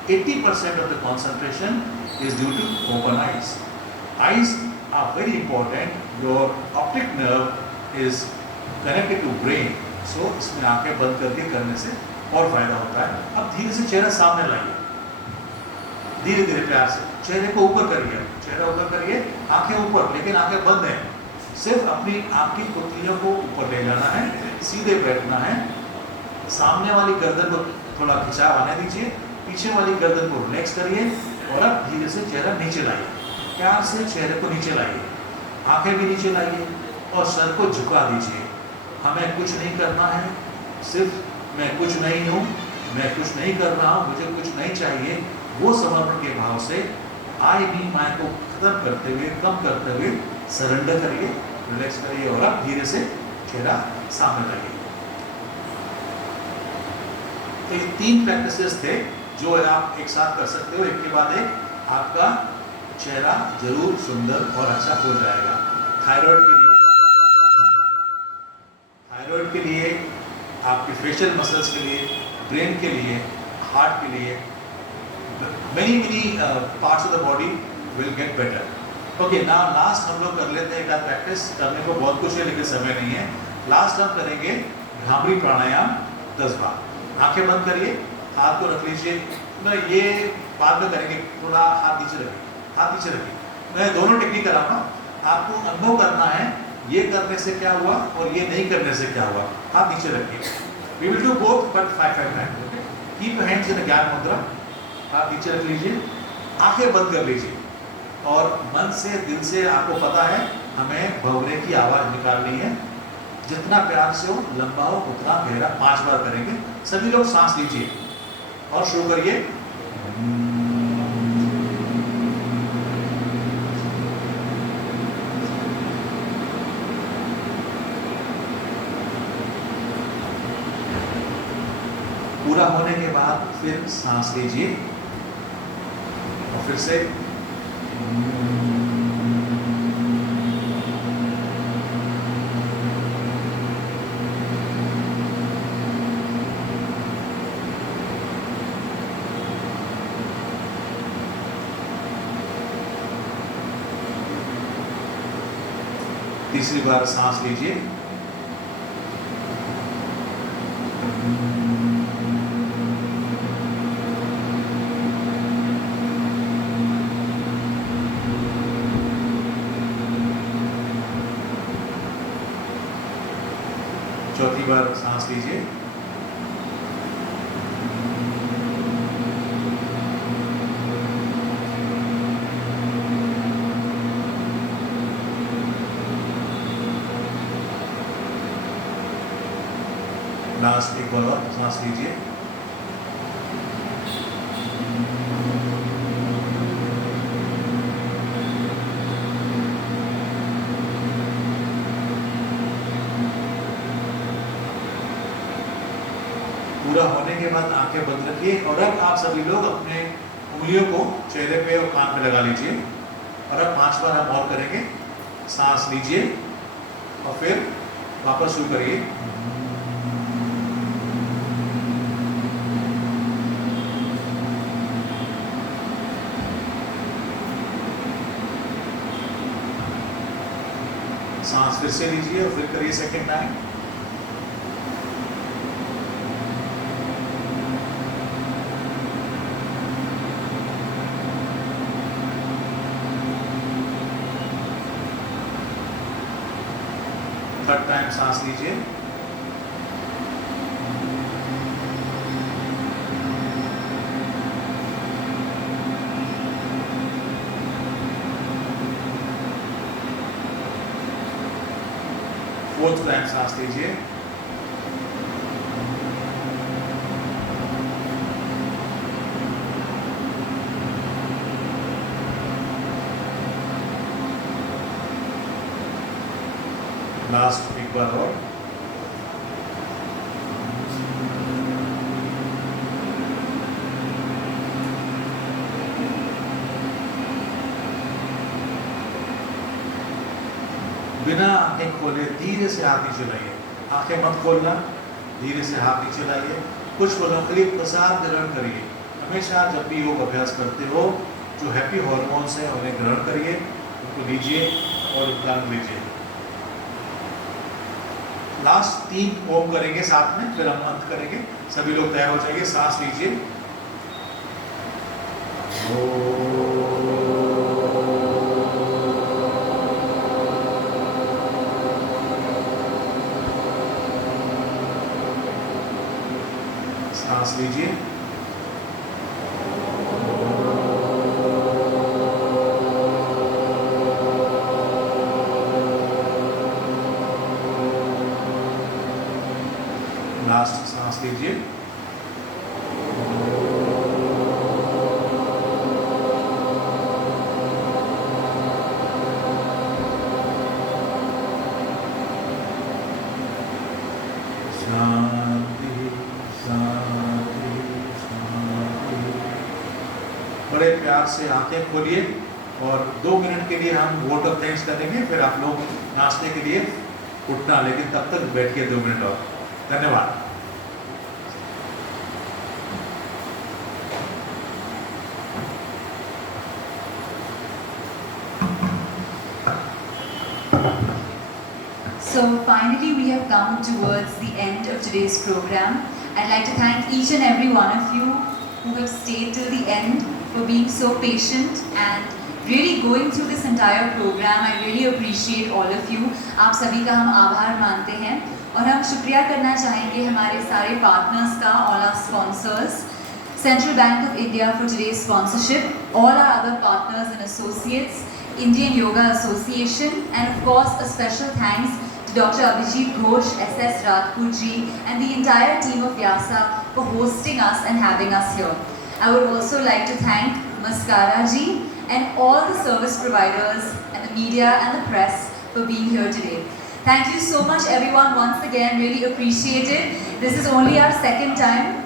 80% of the concentration is due to open eyes. Eyes are very important. Your optic nerve is connected to brain. So इसमें आंखें बंद करके करने से और फायदा होता है. अब धीरे से चेहरा सामने लाइए, धीरे धीरे प्यार से चेहरे को ऊपर करिए, चेहरा ऊपर करिए, आंखें ऊपर, लेकिन आंखें बंद हैं. सिर्फ अपनी आंख की पुतलियों को ऊपर ले जाना है, सीधे बैठना है. सामने वाली गर्दन को थोड़ा खिंचाव आने दीजिए, पीछे वाली गर्दन को रिलैक्स करिए और अब धीरे से चेहरा नीचे लाइए. प्यार से चेहरे को नीचे लाइए, आंखें भी नीचे लाइए और सर को झुका दीजिए. हमें कुछ नहीं करना है, सिर्फ मैं कुछ नहीं हूँ, मैं कुछ नहीं कर रहा हूँ, मुझे कुछ नहीं चाहिए. वो समर्पण के भाव से आई मी माय को खत्म करते हुए, कम करते हुए सरेंडर करिए, रिलैक्स करिए और अब धीरे से चेहरा सामने लाइए. तो ये 3 प्रैक्टिसेस थे जो आप एक साथ कर सकते हो. एक के बाद एक आपका चेहरा जरूर सुंदर और अच्छा हो जाएगा. थायराइड के लिए, आपके फेशियल मसल्स के लिए, ब्रेन के लिए, हार्ट के लिए, many parts of the body will get better. Okay, now last हम लोग कर लेते हैं एक आध प्रैक्टिस. करने को बहुत कुछ है लेकिन समय नहीं है. लास्ट हम करेंगे भ्रामरी प्राणायाम 10 बार. आंखें बंद करिए, हाथ को रख लीजिए. मैं ये बाद में करेंगे, थोड़ा हाथ नीचे रखिए, हाथ नीचे रखिए. मैं दोनों टेक्निक कराऊंगा, आपको अनुभव करना है ये करने से क्या हुआ और ये नहीं करने से क्या हुआ. हाथ नीचे रखिए. We will do both but 5 times. Okay? Keep your hands in a ज्ञान मुद्रा. हाथ नीचे रख लीजिए, आंखें बंद कर लीजिए और मन से, दिल से आपको पता है हमें भंवरे की आवाज निकालनी है. जितना प्यार से हो, लंबा हो, उतना गहरा. 5 बार करेंगे. सभी लोग सांस लीजिए और शुरू करिए. पूरा होने के बाद फिर सांस लीजिए और फिर से तीसरी बार सांस लीजिए. चौथी बार सांस लीजिए. लास्ट एक बार और सांस लीजिए. पूरा होने के बाद आंखें बंद रखिए और अब आप सभी लोग अपने उंगलियों को चेहरे पे और कान पे लगा लीजिए और अब 5 बार हम और करेंगे. सांस लीजिए और फिर वापस शुरू करिए. सांस फिर से लीजिए और फिर करिए सेकेंड टाइम. थर्ड टाइम सांस लीजिए. फोर्थ टाइम सांस लीजिए. लास्ट एक बार और. बिना आंखें खोले धीरे से हाथ नीचे लाइए. आंखें मत खोलना, धीरे से हाथ नीचे लाइए. कुछ पलों के लिए प्रसाद ग्रहण करिए. हमेशा जब भी योग अभ्यास करते हो जो हैप्पी हॉर्मोन्स हैं उन्हें ग्रहण करिए उनको लीजिए और उद्गान लीजिए। लास्ट 3 ओम करेंगे साथ में, फिर हम अंत करेंगे। सभी लोग तैयार हो जाइए, सांस लीजिए। सांस लीजिए। लास्ट सांस लीजिए। शांति शांति शांति। बड़े प्यार से आंखें खोलिए और 2 मिनट के लिए हम वोट ऑफ थैंक्स करेंगे, फिर आप लोग नाश्ते के लिए उठना, लेकिन तब तक बैठिए 2 मिनट और। धन्यवाद। So finally we have come towards the end of today's program. I'd like to thank each and every one of you who have stayed till the end, for being so patient and really going through this entire program. I really appreciate all of you. आप सभी का हम आभार मानते हैं और हम शुक्रिया करना चाहेंगे हमारे सारे पार्टनर्स का, all our sponsors, Central Bank of India for today's sponsorship, all our other partners and associates, Indian Yoga Association, and of course a special thanks to Dr. Abhijit Ghosh, SS Rajput ji, and the entire team of Vyasa for hosting us and having us here. I would also like to thank Mascara ji and all the service providers and the media and the press for being here today. Thank you so much everyone once again, really appreciate it. This is only our second time.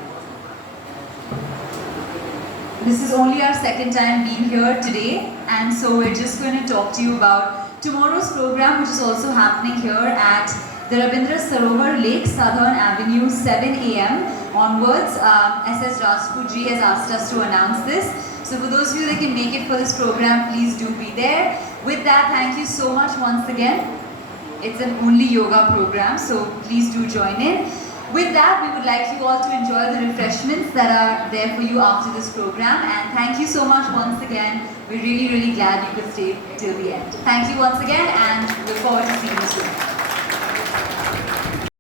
This is only our second time being here today, and so we're just going to talk to you about tomorrow's program, which is also happening here at the Rabindra Sarovar Lake, Southern Avenue, 7 AM onwards. SS Rajput ji has asked us to announce this. So for those of you that can make it for this program, please do be there. With that, thank you so much once again. It's an only yoga program, so please do join in. With that, we would like you all to enjoy the refreshments that are there for you after this program. And thank you so much once again. We're really, really glad you could stay till the end. Thank you once again and look forward to seeing you soon.